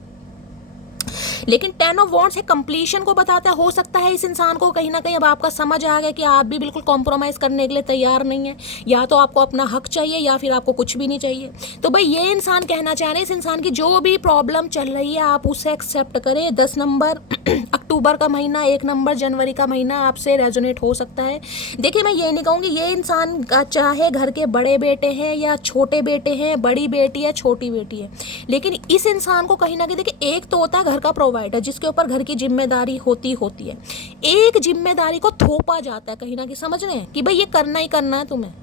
लेकिन 10 ऑफ वॉन्ड्स है कंप्लीशन को बताता है। हो सकता है इस इंसान को कहीं ना कहीं अब आपका समझ आ गया कि आप भी बिल्कुल कॉम्प्रोमाइज़ करने के लिए तैयार नहीं है, या तो आपको अपना हक चाहिए या फिर आपको कुछ भी नहीं चाहिए। तो भाई ये इंसान कहना चाह रहे हैं, इस इंसान की जो भी प्रॉब्लम चल रही है आप उसे एक्सेप्ट करें। 10 नंबर अक्टूबर का महीना, 1 नंबर जनवरी का महीना आपसे रेजोनेट हो सकता है। देखिए मैं ये नहीं कहूँगी ये इंसान का चाहे घर के बड़े बेटे हैं या छोटे बेटे हैं, बड़ी बेटी है छोटी बेटी है, लेकिन इस इंसान को कहीं ना कहीं देखिए एक तो होता है घर का प्रोवाइडर जिसके ऊपर घर की जिम्मेदारी होती है, एक जिम्मेदारी को थोपा जाता है कहीं ना कहीं, समझ रहे हैं कि भाई ये करना ही करना है तुम्हें।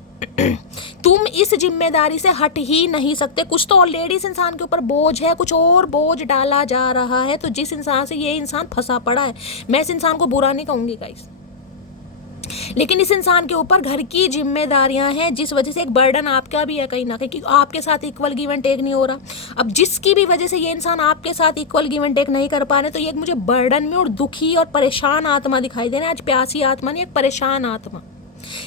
तुम इस जिम्मेदारी से हट ही नहीं सकते। कुछ तो ऑलरेडी इस इंसान के ऊपर बोझ है, कुछ और बोझ डाला जा रहा है, तो जिस इंसान से ये इंसान फंसा पड़ा है, मैं इस इंसान को बुरा नहीं कहूँगी गाइस, लेकिन इस इंसान के ऊपर घर की जिम्मेदारियां हैं जिस वजह से एक बर्डन आपका भी है कहीं ना कहीं, कि आपके साथ इक्वल गिव एंड टेक नहीं हो रहा। अब जिसकी भी वजह से ये इंसान आपके साथ इक्वल गिव एंड टेक नहीं कर पा रहे, तो ये एक मुझे बर्डन में और दुखी और परेशान आत्मा दिखाई दे रहा है। आज प्यासी आत्मा नहीं, एक परेशान आत्मा,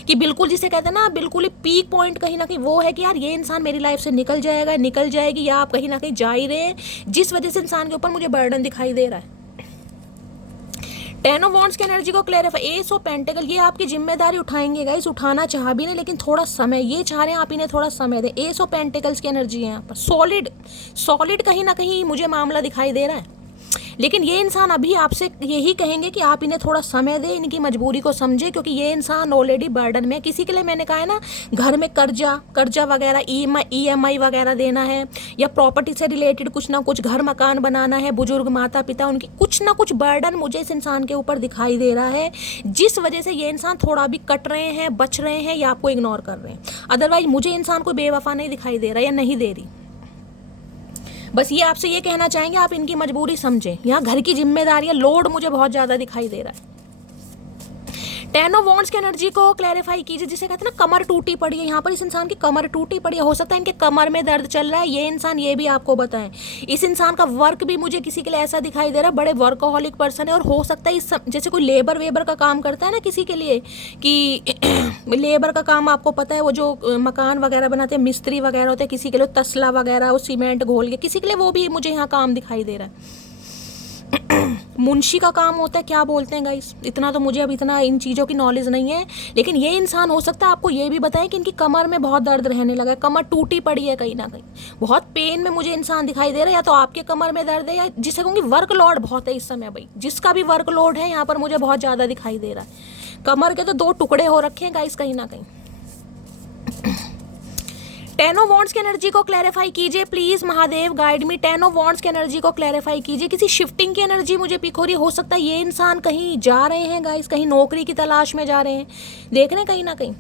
कि बिल्कुल जिसे कहते हैं ना बिल्कुल ही पीक पॉइंट कहीं ना कहीं वो है कि यार ये इंसान मेरी लाइफ से निकल जाएगा, निकल जाएगी, या आप कहीं ना कहीं जा ही रहे हैं, जिस वजह से इंसान के ऊपर मुझे बर्डन दिखाई दे रहा है। 10 ऑफ वॉन्ड्स की एनर्जी को क्लैरिफाई, एस ऑफ पेंटिकल, ये आपकी जिम्मेदारी उठाएंगे गाइस, उठाना चाह भी नहीं लेकिन थोड़ा समय, ये चाह रहे हैं आप इन्हें थोड़ा समय दें। एस ऑफ पेंटिकल्स की एनर्जी है यहाँ पर, सॉलिड कहीं ना कहीं मुझे मामला दिखाई दे रहा है, लेकिन ये इंसान अभी आपसे यही कहेंगे कि आप इन्हें थोड़ा समय दें, इनकी मजबूरी को समझें, क्योंकि ये इंसान ऑलरेडी बर्डन में। किसी के लिए मैंने कहा है ना घर में कर्जा वगैरह, EMI वगैरह देना है, या प्रॉपर्टी से रिलेटेड कुछ ना कुछ, घर मकान बनाना है, बुजुर्ग माता पिता, उनकी कुछ ना कुछ बर्डन मुझे इस इंसान के ऊपर दिखाई दे रहा है, जिस वजह से ये इंसान थोड़ा भी कट रहे हैं, बच रहे हैं, या आपको इग्नोर कर रहे हैं। अदरवाइज मुझे इंसान को बेवफा नहीं दिखाई दे रहा या नहीं दे रही। बस ये आपसे ये कहना चाहेंगे आप इनकी मजबूरी समझें। यहाँ घर की जिम्मेदारियां, लोड मुझे बहुत ज़्यादा दिखाई दे रहा है। 10 ऑफ वॉन्ड्स की एनर्जी को क्लैरिफाई कीजिए, जिसे कहते हैं ना कमर टूटी पड़ी है। यहाँ पर इस इंसान की कमर टूटी पड़ी है, हो सकता है इनके कमर में दर्द चल रहा है, ये इंसान ये भी आपको बताएं। इस इंसान का वर्क भी मुझे किसी के लिए ऐसा दिखाई दे रहा है, बड़े वर्कहोलिक पर्सन है, और हो सकता है इस जैसे कोई लेबर वेबर का काम करता है ना किसी के लिए, कि लेबर का काम आपको पता है, वो जो मकान वगैरह बनाते हैं, मिस्त्री वगैरह होते हैं, किसी के लिए तसला वगैरह, वो सीमेंट घोल के, किसी के लिए वो भी मुझे यहाँ काम दिखाई दे रहा है। मुंशी का काम होता है, क्या बोलते हैं गाइस, इतना तो मुझे अब इतना इन चीज़ों की नॉलेज नहीं है, लेकिन ये इंसान हो सकता है आपको ये भी बताए कि इनकी कमर में बहुत दर्द रहने लगा है, कमर टूटी पड़ी है कहीं ना कहीं, बहुत पेन में मुझे इंसान दिखाई दे रहा है। या तो आपके कमर में दर्द है, या जिसे कहूँगी वर्कलोड बहुत है इस समय भाई, जिसका भी वर्कलोड है यहाँ पर मुझे बहुत ज़्यादा दिखाई दे रहा है। कमर के तो 2 टुकड़े हो रखे हैं गाइस कहीं ना कहीं। 10 ऑफ वॉन्ड्स की एनर्जी को क्लैरिफाई कीजिए please Mahadev, guide me. 10 of wands की एनर्जी को क्लैरिफाई कीजिए। किसी शिफ्टिंग की एनर्जी मुझे पिक हो रही है, हो सकता है ये इंसान कहीं जा रहे हैं गाइस, कहीं नौकरी की तलाश में जा रहे हैं, देख रहे हैं कहीं ना कहीं।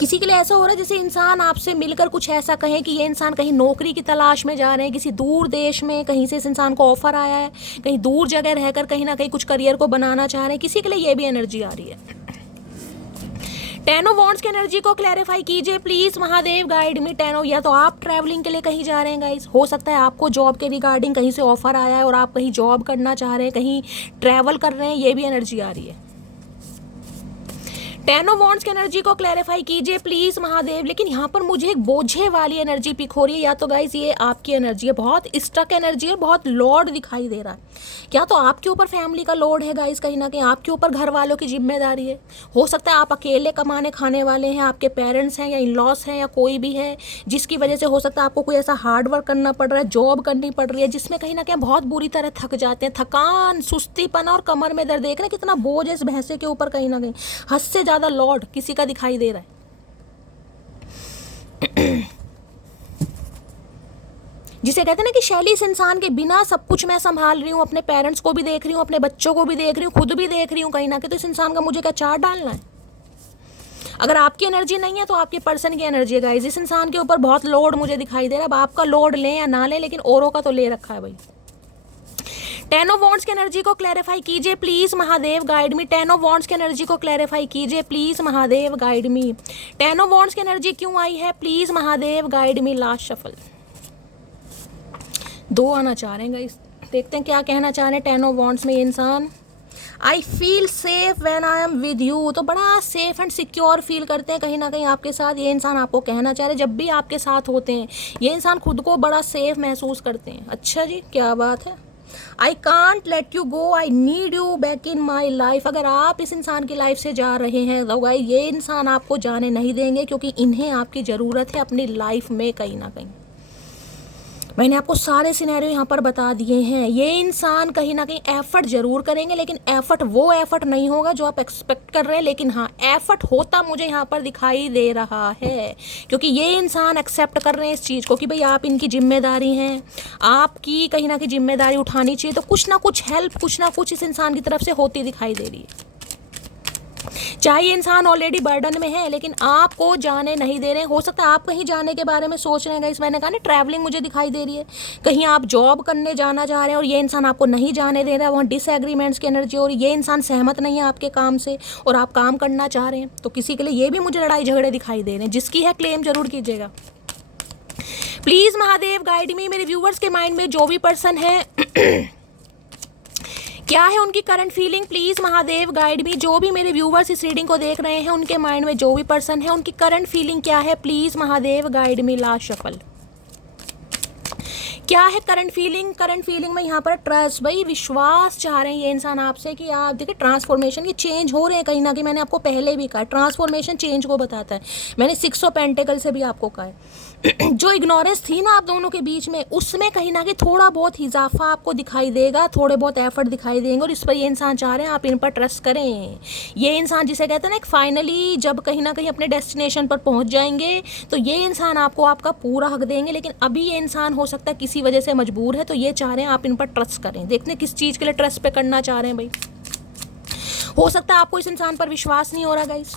किसी के लिए ऐसा हो रहा है जैसे इंसान आपसे मिलकर कुछ ऐसा कहे कि ये इंसान कहीं नौकरी की तलाश में जा रहे हैं, किसी दूर देश में कहीं से इस इंसान को ऑफर आया है, कहीं दूर जगह रहकर कहीं ना कहीं कुछ करियर को बनाना चाह रहे हैं, किसी के लिए ये भी एनर्जी आ रही है। 10 ऑफ वॉन्ड्स की एनर्जी को क्लैरिफाई कीजिए please Mahadev, guide me. 10 of, या तो आप ट्रैवलिंग के लिए कहीं जा रहे हैं गाइस, हो सकता है आपको जॉब के रिगार्डिंग कहीं से ऑफर आया है और आप कहीं जॉब करना चाह रहे हैं, कहीं ट्रैवल कर रहे हैं, ये भी एनर्जी आ रही है। 10 ऑफ वॉन्ड्स की एनर्जी को क्लैरिफाई कीजिए प्लीज महादेव। लेकिन यहाँ पर मुझे एक बोझे वाली एनर्जी पिक हो रही है, या तो गाइस ये आपकी एनर्जी है, बहुत स्टक एनर्जी है, बहुत लोड दिखाई दे रहा है। क्या तो आपके ऊपर फैमिली का लोड है गाइस, कहीं ना कहीं आपके ऊपर घर वालों की जिम्मेदारी है, हो सकता है आप अकेले कमाने खाने वाले हैं, आपके पेरेंट्स हैं या इन लॉस हैं या कोई भी है, जिसकी वजह से हो सकता है आपको कोई ऐसा हार्ड वर्क करना पड़ रहा है, जॉब करनी पड़ रही है, जिसमें कहीं ना कहीं बहुत बुरी तरह थक जाते हैं, थकान, सुस्तीपन और कमर में दर्द। देख रहे हैं कितना बोझ है इस भैंसे के ऊपर, कहीं ना कहीं हद से ज़्यादा लोड किसी का दिखाई दे रहा है। जिसे कहते हैं ना कि शैली, इस इंसान के बिना सब कुछ मैं संभाल रही हूँ, अपने पेरेंट्स को भी देख रही हूँ, अपने बच्चों को भी देख रही हूँ, खुद भी देख रही हूँ कहीं ना कहीं, तो इस इंसान का मुझे क्या चार डालना है। अगर आपकी एनर्जी नहीं है तो आपके पर्सन की एनर्जी है गाइस। इस इंसान के ऊपर बहुत लोड मुझे दिखाई दे रहा है। अब आपका लोड लें या ना लें, लेकिन औरों का तो ले रखा है भाई। 10 ऑफ वॉन्ड्स की एनर्जी को क्लैरिफाई कीजिए please Mahadev, guide me. 10 of wands की एनर्जी को क्लैरिफाई कीजिए please Mahadev, guide me. 10 of wands की एनर्जी क्यों आई है please Mahadev, guide me. Last shuffle 2 आना चाह रहे हैं गाइस, देखते हैं क्या कहना चाह रहे हैं 10 ऑफ वॉन्ड्स में ये इंसान। I feel safe when I am with you, तो बड़ा सेफ एंड सिक्योर फील करते हैं कहीं ना कहीं आपके साथ। ये इंसान आपको कहना चाह रहे जब भी आपके साथ होते हैं ये इंसान खुद को बड़ा सेफ महसूस करते हैं। अच्छा जी, क्या बात है। I can't let you go, I need you back in my life. अगर आप इस इंसान की लाइफ से जा रहे हैं तो भाई ये इंसान आपको जाने नहीं देंगे, क्योंकि इन्हें आपकी ज़रूरत है अपनी लाइफ में कहीं ना कहीं। मैंने आपको सारे सिनेरियो यहाँ पर बता दिए हैं। ये इंसान कहीं ना कहीं एफर्ट ज़रूर करेंगे, लेकिन एफर्ट वो एफर्ट नहीं होगा जो आप एक्सपेक्ट कर रहे हैं, लेकिन हाँ एफर्ट होता मुझे यहाँ पर दिखाई दे रहा है, क्योंकि ये इंसान एक्सेप्ट कर रहे हैं इस चीज़ को कि भाई आप इनकी जिम्मेदारी हैं, आपकी कहीं ना कहीं जिम्मेदारी उठानी चाहिए। तो कुछ ना कुछ हेल्प, कुछ ना कुछ इस इंसान की तरफ से होती दिखाई दे रही है। चाहे ये इंसान ऑलरेडी बर्डन में है लेकिन आपको जाने नहीं दे रहे हैं। हो सकता है आप कहीं जाने के बारे में सोच रहे हैं गाइस, मैंने कहा ना ट्रैवलिंग मुझे दिखाई दे रही है, कहीं आप जॉब करने जाना चाह रहे हैं और ये इंसान आपको नहीं जाने दे रहा है, वहाँ डिसएग्रीमेंट्स की एनर्जी और ये इंसान सहमत नहीं है आपके काम से और आप काम करना चाह रहे हैं। तो किसी के लिए ये भी मुझे लड़ाई झगड़े दिखाई दे रहे हैं। जिसकी है क्लेम जरूर कीजिएगा प्लीज़। महादेव गाइड मी, मेरे व्यूवर्स के माइंड में जो भी पर्सन है क्या है उनकी current feeling, please Mahadev guide मी। जो भी मेरे व्यूवर्स इस रीडिंग को देख रहे हैं उनके माइंड में जो भी पर्सन है उनकी करंट फीलिंग क्या है, please Mahadev guide me. Last shuffle क्या है करंट फीलिंग। करंट फीलिंग में यहाँ पर ट्रस्ट, भाई विश्वास चाह रहे हैं ये इंसान आपसे कि आप देखिए ट्रांसफॉर्मेशन, ये चेंज हो रहे हैं कहीं ना कहीं। मैंने आपको पहले भी कहा ट्रांसफॉर्मेशन चेंज को बताता है, मैंने 6 ऑफ पेंटिकल से भी आपको कहा है। जो इग्नोरेंस थी ना आप दोनों के बीच में, उसमें कहीं ना कहीं थोड़ा बहुत इजाफा आपको दिखाई देगा, थोड़े बहुत एफर्ट दिखाई देंगे और इस पर ये इंसान चाह रहे हैं आप इन पर ट्रस्ट करें। ये इंसान जिसे कहते हैं ना एक फाइनली जब कहीं ना कहीं अपने डेस्टिनेशन पर पहुंच जाएंगे तो ये इंसान आपको आपका पूरा हक देंगे, लेकिन अभी ये इंसान हो सकता है किसी वजह से मजबूर है, तो ये चाह रहे हैं आप इन पर ट्रस्ट करें। देखते हैं किस चीज़ के लिए ट्रस्ट पे करना चाह रहे हैं भाई। हो सकता है आपको इस इंसान पर विश्वास नहीं हो रहा गाइस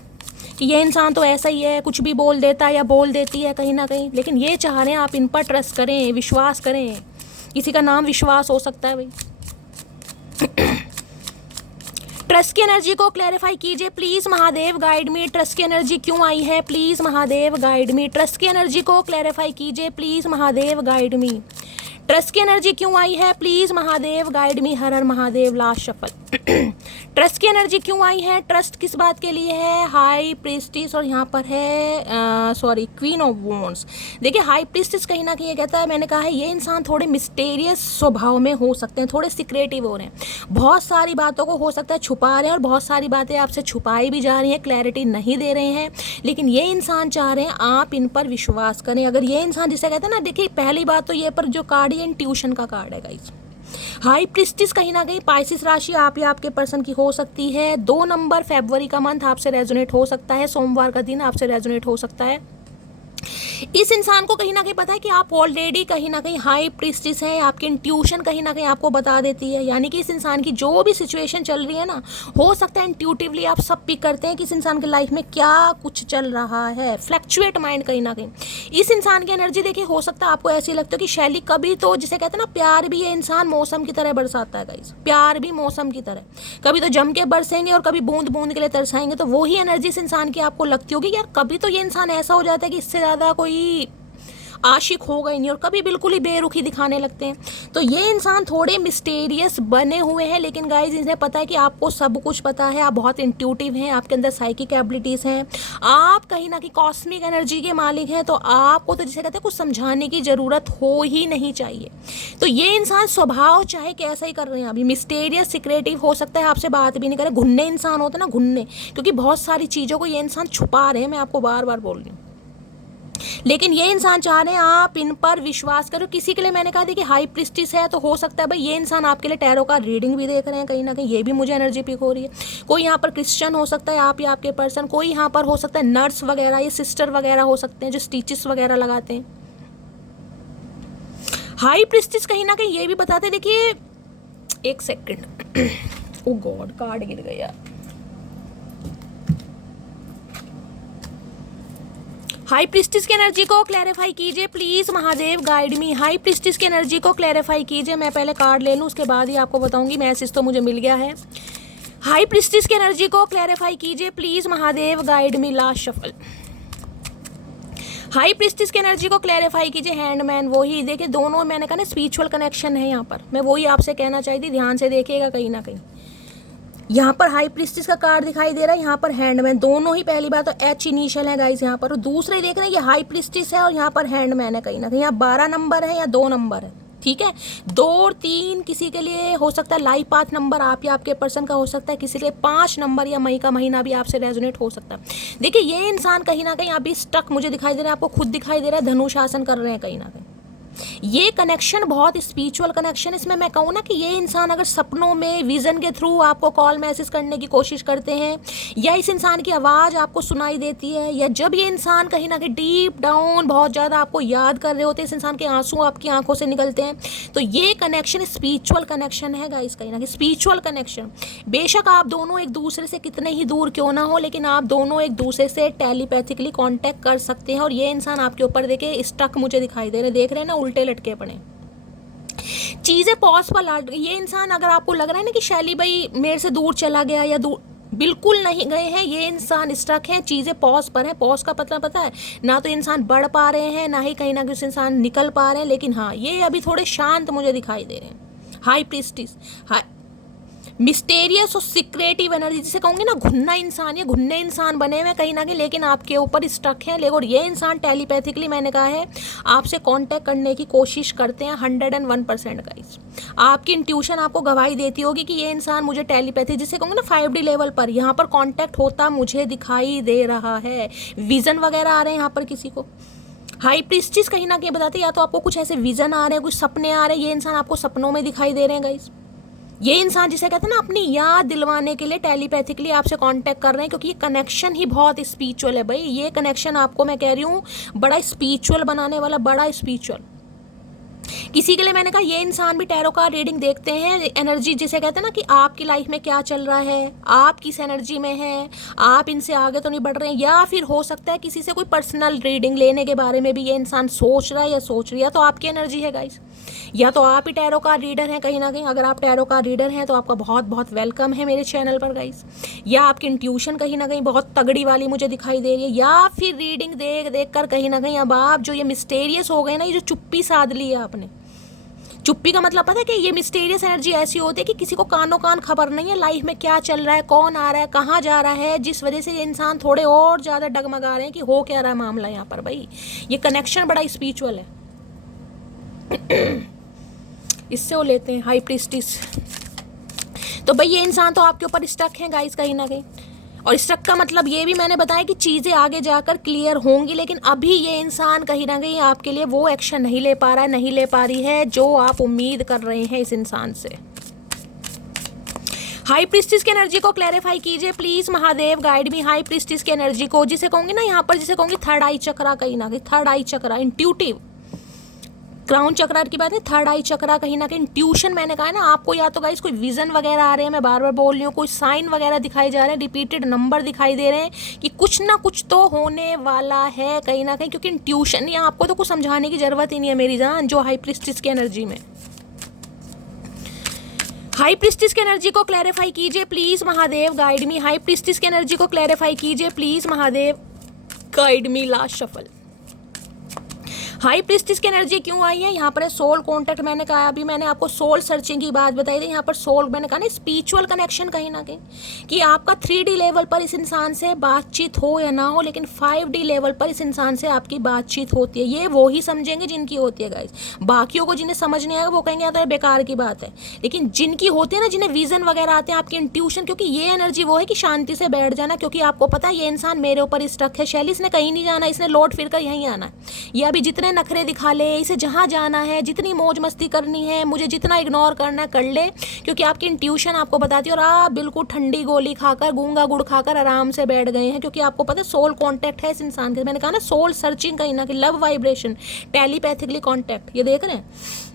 कि ये इंसान तो ऐसा ही है, कुछ भी बोल देता है या बोल देती है कहीं ना कहीं, लेकिन ये चाह रहे हैं आप इन पर ट्रस्ट करें, विश्वास करें। किसी का नाम विश्वास हो सकता है भाई। ट्रस्ट की एनर्जी को क्लैरिफाई कीजिए please Mahadev guide me. Trust की एनर्जी क्यों आई है, please Mahadev guide me. Trust की एनर्जी को क्लैरिफाई कीजिए please Mahadev guide me. Trust की एनर्जी क्यों आई है, please Mahadev guide me. Har Har Mahadev. Last shuffle trust की एनर्जी क्यों आई है, ट्रस्ट किस बात के लिए है, हाई प्रीस्टिस और यहाँ पर है सॉरी क्वीन ऑफ वॉन्ड्स। देखिए हाई प्रीस्टिस कहीं ना कहीं ये कहता है, मैंने कहा है ये इंसान थोड़े मिस्टेरियस स्वभाव में हो सकते हैं, थोड़े सिक्रेटिव हो रहे हैं, बहुत सारी बातों को हो सकता है छुपा रहे हैं और बहुत सारी बातें आपसे छुपाई भी जा रही हैं, क्लैरिटी नहीं दे रहे हैं, लेकिन ये इंसान चाह रहे हैं आप इन पर विश्वास करें। अगर ये इंसान जिसे कहते हैं ना, देखिए पहली बात तो ये पर जो कार्ड है इंट्यूशन का कार्ड है गाइस। हाई प्रिस्टिस कहीं ना कहीं पाइसिस राशि आप या आपके पर्सन की हो सकती है। 2 नंबर फरवरी का मंथ आपसे रेजोनेट हो सकता है, सोमवार का दिन आपसे रेजोनेट हो सकता है। इस इंसान को कहीं ना कहीं पता है कि आप ऑलरेडी कहीं ना कहीं हाई प्रीस्टिस हैं, आपकी इंट्यूशन कहीं ना कहीं आपको बता देती है, यानी कि इस इंसान की जो भी सिचुएशन चल रही है ना, हो सकता है इंट्यूटिवली आप सब पिक करते हैं कि इस इंसान की लाइफ में क्या कुछ चल रहा है। फ्लैक्चुएट माइंड कहीं ना कहीं इस इंसान की एनर्जी देखिए, हो सकता है आपको ऐसी लगती है कि शैली कभी तो जिसे कहते हैं ना प्यार भी ये इंसान मौसम की तरह बरसाता है गाइस, प्यार भी मौसम की तरह, कभी तो जम के बरसेंगे और कभी बूंद बूंद के लिए तरसाएंगे। तो वही एनर्जी इस इंसान की आपको लगती होगी यार, कभी तो ये इंसान ऐसा हो जाता है कि इससे ज़्यादा कोई आशिक होगा ही नहीं, और कभी बिल्कुल ही बेरुखी दिखाने लगते हैं। तो ये इंसान थोड़े मिस्टेरियस बने हुए हैं, लेकिन गाइज इन्हें पता है कि आपको सब कुछ पता है, आप बहुत इंट्यूटिव हैं, आपके अंदर साइकिक एबिलिटीज़ हैं, आप कहीं ना कहीं कॉस्मिक एनर्जी के मालिक हैं, तो आपको तो जिसे कहते हैं कुछ समझाने की ज़रूरत हो ही नहीं चाहिए। तो ये इंसान स्वभाव चाहे कैसा ही कर रहे हैं, अभी मिस्टेरियस सिक्रेटिव हो सकता है, आपसे बात भी नहीं करें, घुन्ने इंसान होते हैं ना, घुन्ने, क्योंकि बहुत सारी चीज़ों को ये इंसान छुपा रहे हैं, मैं आपको बार बार बोल रही हूँ, लेकिन ये इंसान चाह रहे हैं आप इन पर विश्वास करो। किसी के लिए मैंने कहा था कि हाई प्रिस्टिस है, तो हो सकता है भाई ये इंसान आपके लिए टैरो का रीडिंग भी देख रहे हैं कहीं ना कहीं, ये भी मुझे एनर्जी पिक हो रही है। कोई यहाँ पर क्रिश्चियन हो सकता है आप या आपके पर्सन, कोई यहाँ पर हो सकता है नर्स वगैरह, ये सिस्टर वगैरह हो सकते हैं जो स्टिचेस वगैरह लगाते हैं। हाई प्रिस्टिस कहीं ना कहीं ये भी बताते, देखिए एक सेकेंड, ओ गॉड कार्ड गिर गया। हाई प्रिस्टिस की एनर्जी को क्लैरिफाई कीजिए please Mahadev guide me. High priestess की एनर्जी को क्लैरिफाई कीजिए, मैं पहले कार्ड ले लूँ उसके बाद ही आपको बताऊंगी, मैसेज तो मुझे मिल गया है। हाई प्रिस्टिस की एनर्जी को क्लैरिफाई कीजिए please Mahadev guide me. Last shuffle high priestess की एनर्जी को क्लैरिफाई कीजिए। हैंडमैन, वही देखिए दोनों मैंने कहा ना स्पिरिचुअल कनेक्शन है यहाँ पर, मैं वही आपसे कहना चाहती थी, ध्यान से देखिएगा कहीं ना कहीं। यहाँ पर हाई प्रिस्टिस का कार्ड दिखाई दे रहा है, यहाँ पर हैंडमैन, दोनों ही पहली बात तो एच इनिशियल है गाइस यहाँ पर, और दूसरे देख रहे हैं ये हाई प्रिस्टिस है और यहाँ पर हैंडमैन है, कहीं ना कहीं यहाँ 12 नंबर है या 2 नंबर है, ठीक है। 2 और 3 किसी के लिए हो सकता है लाइफ पाथ नंबर आप या आपके पर्सन का हो सकता है, किसी के लिए 5 नंबर या मई का महीना भी आपसे रेजोनेट हो सकता है। देखिए ये इंसान कहीं ना कहीं अभी स्टक मुझे दिखाई दे रहा है, आपको खुद दिखाई दे रहा है, धनुषासन कर रहे हैं कहीं ना कहीं। ये कनेक्शन बहुत स्पिरिचुअल कनेक्शन, इसमें मैं कहूँ ना कि ये इंसान अगर सपनों में विजन के थ्रू आपको कॉल मैसेज करने की कोशिश करते हैं, या इस इंसान की आवाज़ आपको सुनाई देती है, या जब ये इंसान कहीं ना कहीं डीप डाउन बहुत ज़्यादा आपको याद कर रहे होते हैं, इस इंसान के आंसू आपकी आंखों से निकलते हैं, तो ये कनेक्शन स्पिरिचुअल कनेक्शन है गाइस, कहीं ना कहीं स्पिरिचुअल कनेक्शन। बेशक आप दोनों एक दूसरे से कितने ही दूर क्यों ना हो, लेकिन आप दोनों एक दूसरे से टेलीपैथिकली कॉन्टैक्ट कर सकते हैं। और ये इंसान आपके ऊपर देखे स्टक मुझे दिखाई दे रहे, देख रहे हैं ना, उल्टे लटके पड़े, चीजें पॉज पर लट। ये इंसान अगर आपको लग रहा है ना कि शैली भाई मेरे से दूर चला गया या दूर, बिल्कुल नहीं गए हैं, ये इंसान स्टक है, चीज़ें पॉज पर हैं। पॉज का मतलब पता है ना, तो इंसान बढ़ पा रहे हैं ना ही कहीं ना कहीं इंसान निकल पा रहे हैं, लेकिन हाँ ये अभी थोड़े शांत मुझे दिखाई दे रहे हैं। हाई प्रिस्टिस, हाई मिस्टेरियस और सिक्रेटिव एनर्जी, जिसे कहूँगी ना घुन्ना इंसान, ये घुन्ने इंसान बने हुए कहीं ना कहीं, लेकिन आपके ऊपर स्टक है। लेकिन ये इंसान टेलीपैथिकली मैंने कहा है आपसे कांटेक्ट करने की कोशिश करते हैं 101% गाइस। आपकी इंट्यूशन आपको गवाही देती होगी कि ये इंसान मुझे टेलीपैथी, जिसे कहूँगी ना 5D लेवल पर यहाँ पर कांटेक्ट होता मुझे दिखाई दे रहा है। विजन वगैरह आ रहे हैं यहाँ पर किसी को। हाई प्रिस्टिस कहीं ना कहीं बताते हैं या तो आपको कुछ ऐसे विजन आ रहे हैं, कुछ सपने आ रहे हैं, ये इंसान आपको सपनों में दिखाई दे रहे हैं गाइस। ये इंसान जिसे कहते हैं ना अपनी याद दिलवाने के लिए टेलीपैथिकली आपसे कांटेक्ट कर रहे हैं, क्योंकि ये कनेक्शन ही बहुत स्पिरिचुअल है भाई। ये कनेक्शन आपको मैं कह रही हूँ बड़ा स्पिरिचुअल बनाने वाला, बड़ा स्पिरिचुअल। किसी के लिए मैंने कहा ये इंसान भी टैरो का रीडिंग देखते हैं, एनर्जी जिसे कहते हैं ना कि आपकी लाइफ में क्या चल रहा है, आप किस एनर्जी में हैं, आप इनसे आगे तो नहीं बढ़ रहे हैं, या फिर हो सकता है किसी से कोई पर्सनल रीडिंग लेने के बारे में भी ये इंसान सोच रहा है या सोच रही है, तो आपकी एनर्जी है गाइस, या तो आप ही टैरो का रीडर हैं कहीं ना कहीं। अगर आप टैरो का रीडर हैं तो आपका बहुत बहुत वेलकम है मेरे चैनल पर गाइस, या आपकी इंट्यूशन कहीं ना कहीं बहुत तगड़ी वाली मुझे दिखाई दे रही है, या फिर रीडिंग देख देख कर कहीं ना कहीं अब आप जो ये मिस्टेरियस हो गए ना, ये जो चुप्पी साध ली है आपने। चुप्पी का मतलब पता है कि ये मिस्टीरियस एनर्जी ऐसी होती है कि किसी को कानों कान खबर नहीं है लाइफ में क्या चल रहा है, कौन आ रहा है, कहाँ जा रहा है, जिस वजह से ये इंसान थोड़े और ज़्यादा डगमगा रहे हैं कि हो क्या रहा है मामला यहाँ पर। भाई ये कनेक्शन बड़ा स्पिरिचुअल है। इससे वो लेते हैं हाई प्रिस्टिस। तो भाई ये इंसान तो आपके ऊपर स्टक है गाइस कहीं ना कहीं, और स्टक का मतलब ये भी मैंने बताया कि चीज़ें आगे जाकर क्लियर होंगी, लेकिन अभी ये इंसान कहीं ना कहीं आपके लिए वो एक्शन नहीं ले पा रहा है, नहीं ले पा रही है जो आप उम्मीद कर रहे हैं इस इंसान से। हाई प्रिस्टिस की एनर्जी को क्लैरिफाई कीजिए please Mahadev, guide me high priestess की एनर्जी को, जिसे कहूँगी ना यहाँ पर, जिसे कहूँगी थर्ड आई चक्रा, कहीं ना कहीं थर्ड आई चक्रा, इंट्यूटिव। क्राउन चक्रा की बात है, थर्ड आई चक्रा कहीं ना कहीं ट्यूशन। मैंने कहा है ना आपको, या तो गाइस कोई विजन वगैरह आ रहे हैं, मैं बार बार बोल रही हूँ, कोई साइन वगैरह दिखाई जा रहे हैं, रिपीटेड नंबर दिखाई दे रहे हैं कि कुछ ना कुछ तो होने वाला है कहीं ना कहीं, क्योंकि ट्यूशन या आपको तो कुछ समझाने की जरूरत ही नहीं है मेरी जान। जो हाई प्रिस्टिस की एनर्जी में, हाई प्रिस्टिस की एनर्जी को क्लैरिफाई कीजिए please Mahadev, guide me high priestess की एनर्जी को क्लैरिफाई कीजिए please Mahadev, guide me last shuffle. High priestess की एनर्जी क्यों आई है यहाँ पर? सोल कॉन्टैक्ट मैंने कहा, अभी मैंने आपको सोल सर्चिंग की बात बताई थी। यहाँ पर सोल मैंने कहा ना स्पिरिचुअल कनेक्शन कहीं ना कहीं, कि आपका 3D लेवल पर इस इंसान से बातचीत हो या ना हो, लेकिन 5D लेवल पर इस इंसान से आपकी बातचीत होती है। ये वो ही समझेंगे जिनकी होती है गाइस, बाकियों को जिन्हें समझ नहीं आएगा वो कहेंगे या तो ये बेकार की बात है, लेकिन जिनकी होती है ना, जिन्हें विजन वगैरह आते हैं, आपकी इंट्यूशन, क्योंकि ये एनर्जी वो है कि शांति से बैठ जाना, क्योंकि आपको पता है ये इंसान मेरे ऊपर स्टक है, शैली इसने कहीं नहीं जाना, इसने लौट फिर कर यहीं आना है, ये अभी जितने नखरे दिखा ले, इसे जहाँ जाना है, जितनी मौज मस्ती करनी है, मुझे जितना इग्नोर करना है कर ले, क्योंकि आपकी इंट्यूशन आपको बताती है। और आप बिल्कुल ठंडी गोली खाकर, गूंगा गुड़ खाकर आराम से बैठ गए हैं, क्योंकि आपको पता है सोल कॉन्टैक्ट है इस इंसान के। मैंने कहा ना सोल सर्चिंग कहीं ना कहीं, लव वाइब्रेशन, टेलीपैथिकली कॉन्टैक्ट, ये देख रहे हैं।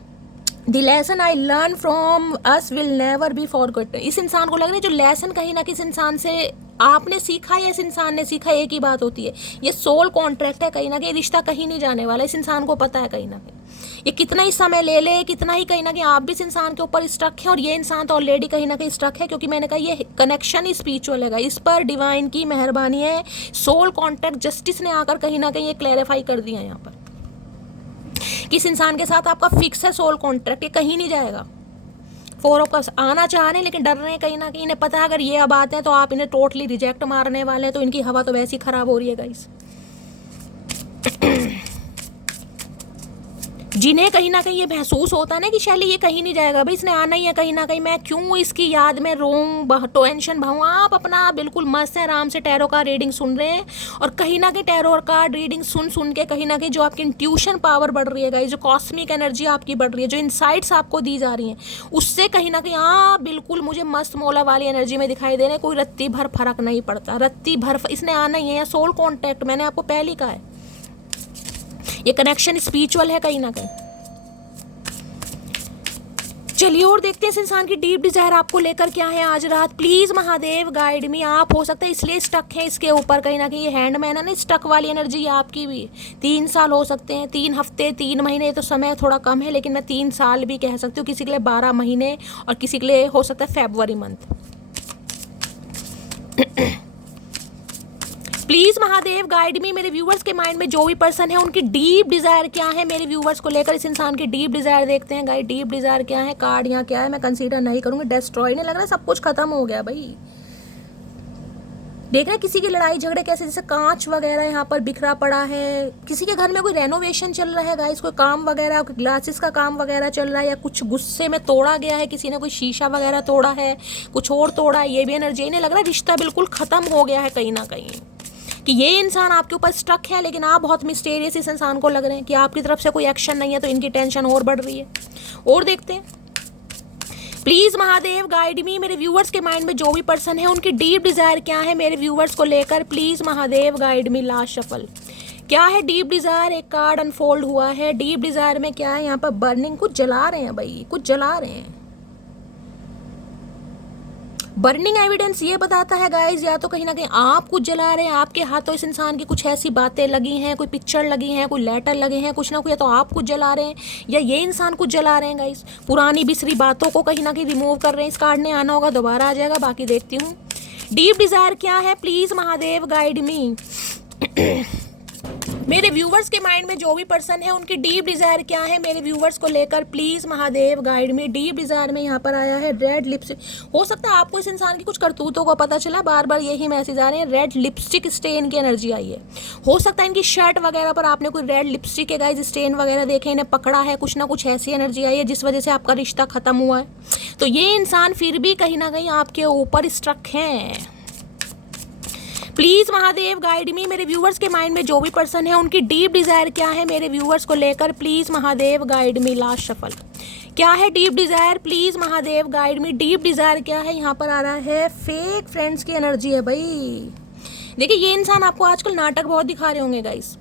The lesson I learn from us will never be forgotten. इस इंसान को लग रहा है जो लेसन कहीं ना किस इंसान से आपने सीखा या इस इंसान ने सीखा, एक ही बात होती है, ये सोल कॉन्ट्रैक्ट है कहीं ना कहीं, रिश्ता कहीं नहीं जाने वाला, इस इंसान को पता है कहीं ना कहीं। ये कितना ही समय ले ले, कितना ही कहीं ना कहीं आप भी इस इंसान के ऊपर स्टक है, और ये इंसान तो ऑलरेडी कहीं ना कहीं स्टक है, क्योंकि मैंने कहा ये कनेक्शन ही स्पिरिचुअल है, इस पर डिवाइन की मेहरबानी है। सोल कॉन्ट्रैक्ट जस्टिस ने आकर कहीं ना कहीं ये क्लैरिफाई कर दिया यहाँ पर, किस इंसान के साथ आपका फिक्स है सोल कॉन्ट्रैक्ट, ये कहीं नहीं जाएगा, 4 ऑफ कप्स आना चाह रहे हैं लेकिन डर रहे हैं कहीं ना कहीं, इन्हें पता है अगर ये अब आते हैं तो आप इन्हें टोटली रिजेक्ट मारने वाले हैं, तो इनकी हवा तो वैसी खराब हो रही है गाइस। जिन्हें कहीं ना कहीं ये महसूस होता है ना कि शैली ये कहीं नहीं जाएगा भाई, इसने आना ही है कहीं ना कहीं, मैं क्यों इसकी याद में रोऊं, टेंशन भाऊं, आप अपना बिल्कुल मस्त है, आराम से टैरो का रीडिंग सुन रहे हैं और कहीं ना कहीं टैरो कार्ड रीडिंग सुन सुन के कहीं ना कहीं जो आपकी इंट्यूशन पावर बढ़ रही है गाइस, जो कॉस्मिक एनर्जी आपकी बढ़ रही है, जो इनसाइट्स आपको दी जा रही हैं, उससे कहीं ना कहीं आप बिल्कुल मुझे मस्त मौला वाली एनर्जी में दिखाई दे रहे हैं। कोई रत्ती भर फर्क नहीं पड़ता, रत्ती भर इसने आना ही है, या सोल कॉन्टैक्ट मैंने आपको पहले ही कहा है, ये कनेक्शन स्पिरिचुअल है कहीं ना कहीं। चलिए और देखते हैं इस इंसान की डीप डिजायर आपको लेकर क्या है आज रात। प्लीज महादेव गाइड मी। आप हो सकता है इसलिए स्टक है इसके ऊपर कहीं ना कहीं, ये हैंडमैन है ना, स्टक वाली एनर्जी आपकी भी 3 साल हो सकते हैं, 3 हफ्ते 3 महीने, तो समय थोड़ा कम है लेकिन मैं 3 साल भी कह सकती हूँ, किसी के लिए 12 महीने और किसी के लिए हो सकता है फरवरी month. Please Mahadev guide me. मेरे व्यूवर्स के माइंड में जो भी पर्सन है उनकी डीप डिजायर क्या है मेरे व्यूवर्स को लेकर, इस इंसान की डीप डिजायर देखते हैं गाइड, डीप डिजायर क्या है। कार्ड यहाँ क्या है मैं कंसीडर नहीं करूंगी, डिस्ट्रॉय नहीं लग रहा, सब कुछ खत्म हो गया भाई। देख रहे हैं किसी की लड़ाई झगड़े कैसे, जैसे कांच वगैरह यहाँ पर बिखरा पड़ा है, किसी के घर में कोई रेनोवेशन चल रहा है गाइस, कोई काम वगैरह, कोई ग्लासेस का काम वगैरह चल रहा है, या कुछ गुस्से में तोड़ा गया है, किसी ने कोई शीशा वगैरह तोड़ा है, कुछ और तोड़ा है, ये भी एनर्जी नहीं लग रहा है, रिश्ता बिल्कुल खत्म हो गया है कहीं ना कहीं, कि ये इंसान आपके ऊपर स्टक है लेकिन आप बहुत मिस्टीरियस इस इंसान को लग रहे हैं कि आपकी तरफ से कोई एक्शन नहीं है, तो इनकी टेंशन और बढ़ रही है। और देखते हैं प्लीज महादेव गाइड मी। मेरे व्यूवर्स के माइंड में जो भी पर्सन है उनकी डीप डिजायर क्या है मेरे व्यूवर्स को लेकर, please Mahadev guide me. Last shuffle क्या है डीप डिजायर, एक कार्ड अनफोल्ड हुआ है। डीप डिजायर में क्या है, यहाँ पर बर्निंग, कुछ जला रहे हैं भाई, कुछ जला रहे हैं। बर्निंग एविडेंस ये बताता है गाइज, या तो कहीं ना कहीं आप कुछ जला रहे हैं, आपके हाथों इस इंसान की कुछ ऐसी बातें लगी हैं, कोई पिक्चर लगी हैं, कोई लेटर लगे हैं, कुछ ना कुछ, या तो आप कुछ जला रहे हैं या ये इंसान कुछ जला रहे हैं गाइज। पुरानी बिसरी बातों को कहीं ना कहीं रिमूव कर रहे हैं। इस कार्ड ने आना होगा, दोबारा आ जाएगा, बाकी देखती हूँ। डीप डिजायर क्या है प्लीज महादेव गाइड मी। मेरे व्यूवर्स के माइंड में जो भी पर्सन है उनकी डीप डिजायर क्या है मेरे व्यूवर्स को लेकर, प्लीज महादेव गाइड में। डीप डिजायर में यहाँ पर आया है रेड लिपस्टिक। हो सकता है आपको इस इंसान की कुछ करतूतों को पता चला, बार बार यही मैसेज आ रहे हैं, रेड लिपस्टिक स्टेन की एनर्जी आई है। हो सकता है इनकी शर्ट वगैरह पर आपने कोई रेड लिपस्टिक के गाइस स्टेन वगैरह देखे, इन्हें पकड़ा है, कुछ ना कुछ ऐसी एनर्जी आई है जिस वजह से आपका रिश्ता खत्म हुआ है। तो ये इंसान फिर भी कहीं ना कहीं आपके ऊपर स्ट्रक है। Please Mahadev guide me. मेरे व्यूवर्स के माइंड में जो भी पर्सन है उनकी डीप डिजायर क्या है मेरे व्यूवर्स को लेकर, please Mahadev guide me. Last shuffle क्या है deep Dzire, please Mahadev guide me. Deep Dzire क्या है, यहाँ पर आ रहा है फेक फ्रेंड्स की एनर्जी है भाई। देखिए ये इंसान आपको आजकल नाटक बहुत दिखा रहे होंगे गाइस।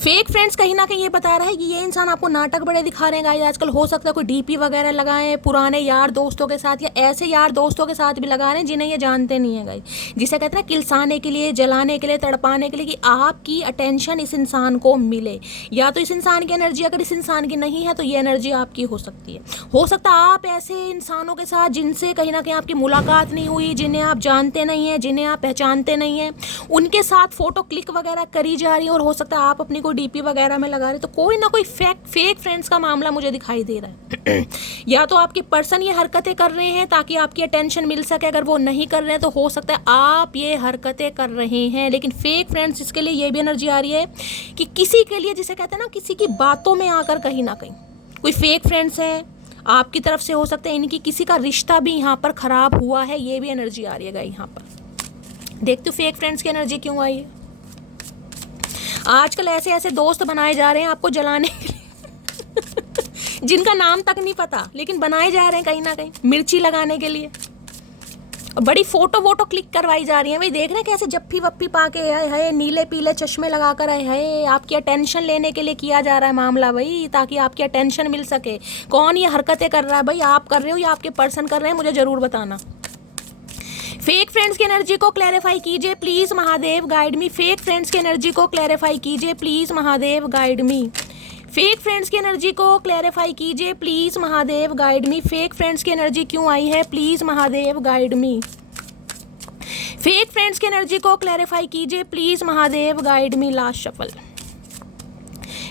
फेक फ्रेंड्स कहीं ना कहीं ये बता रहा है कि ये इंसान आपको नाटक बड़े दिखा रहे हैं गाइस आजकल। हो सकता है कोई डीपी वगैरह लगाएं पुराने यार दोस्तों के साथ, या ऐसे यार दोस्तों के साथ भी लगा रहे हैं जिन्हें ये जानते नहीं है गाइस, जिसे कहते हैं किलसाने के लिए, जलाने के लिए, तड़पाने के लिए, कि आपकी अटेंशन इस इंसान को मिले। या तो इस इंसान की एनर्जी अगर इस इंसान की नहीं है तो ये एनर्जी आपकी हो सकती है। हो सकता है आप ऐसे इंसानों के साथ जिनसे कहीं ना कहीं आपकी मुलाकात नहीं हुई, जिन्हें आप जानते नहीं हैं, जिन्हें आप पहचानते नहीं हैं, उनके साथ फोटो क्लिक वगैरह करी जा रही है, और हो सकता है आप अपनी डीपी वगैरह में लगा रहे, तो कोई ना कोई फेक फ्रेंड्स का मामला मुझे दिखाई दे रहा है। या तो आपके पर्सन ये हरकतें कर रहे हैं ताकि आपकी अटेंशन मिल सके, अगर वो नहीं कर रहे हैं तो हो सकता है आप ये हरकतें कर रहे हैं। लेकिन फेक फ्रेंड्स, इसके लिए ये भी एनर्जी आ रही है कि किसी के लिए, जिसे कहते हैं ना, किसी की बातों में आकर कहीं ना कहीं कोई फेक फ्रेंड्स हैं आपकी तरफ से, हो सकता है इनकी किसी का रिश्ता भी यहाँ पर खराब हुआ है, ये भी एनर्जी आ रही है यहाँ पर। देखते हो फेक फ्रेंड्स की एनर्जी क्यों आई है। आजकल ऐसे ऐसे दोस्त बनाए जा रहे हैं आपको जलाने के लिए जिनका नाम तक नहीं पता, लेकिन बनाए जा रहे हैं कहीं ना कहीं मिर्ची लगाने के लिए। और बड़ी फोटो वोटो क्लिक करवाई जा रही है भाई। देख रहे हैं कैसे जप्फी वप्पी पाके आए है, नीले पीले चश्मे लगाकर आए है, आपकी अटेंशन लेने के लिए किया जा रहा है मामला भाई, ताकि आपकी अटेंशन मिल सके। कौन ये हरकतें कर रहा है भाई, आप कर रहे हो या आपके पर्सन कर रहे हैं, मुझे जरूर बताना। फेक फ्रेंड्स की एनर्जी को क्लैरिफाई कीजिए please Mahadev guide me. Fake friends की एनर्जी को क्लैरिफाई कीजिए please Mahadev guide me. Fake friends की एनर्जी को क्लैरिफाई कीजिए please Mahadev guide me. Fake friends की एनर्जी क्यों आई है, please Mahadev guide me. Fake friends की एनर्जी को क्लैरिफाई कीजिए please Mahadev guide me. Last shuffle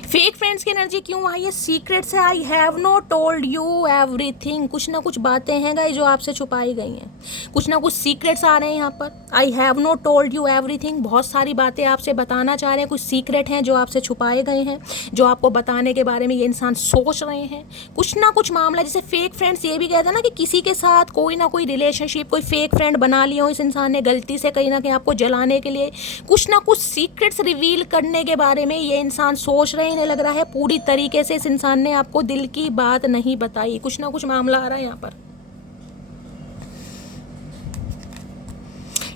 fake friends की एनर्जी क्यों आई है? सीक्रेट्स है। I have not told you everything. कुछ ना कुछ बातें हैं गाइस जो आपसे छुपाई गई हैं, कुछ ना कुछ सीक्रेट्स आ रहे हैं यहाँ पर। I have not told you everything, बहुत सारी बातें आपसे बताना चाह रहे हैं, कुछ सीक्रेट हैं जो आपसे छुपाए गए हैं, जो आपको बताने के बारे में ये इंसान सोच रहे हैं। कुछ ना कुछ मामला, जैसे फेक फ्रेंड्स ये भी कहते हैं ना कि किसी के साथ कोई ना कोई रिलेशनशिप, कोई फेक फ्रेंड बना लिया हो इस इंसान ने गलती से, कहीं ना कहीं आपको जलाने के लिए, कुछ ना कुछ सीक्रेट्स रिवील करने के बारे में ये इंसान सोच रहे हैं। इन्हें लग रहा है पूरी तरीके से इस इंसान ने आपको दिल की बात नहीं बताई, कुछ ना कुछ मामला आ रहा है यहाँ पर।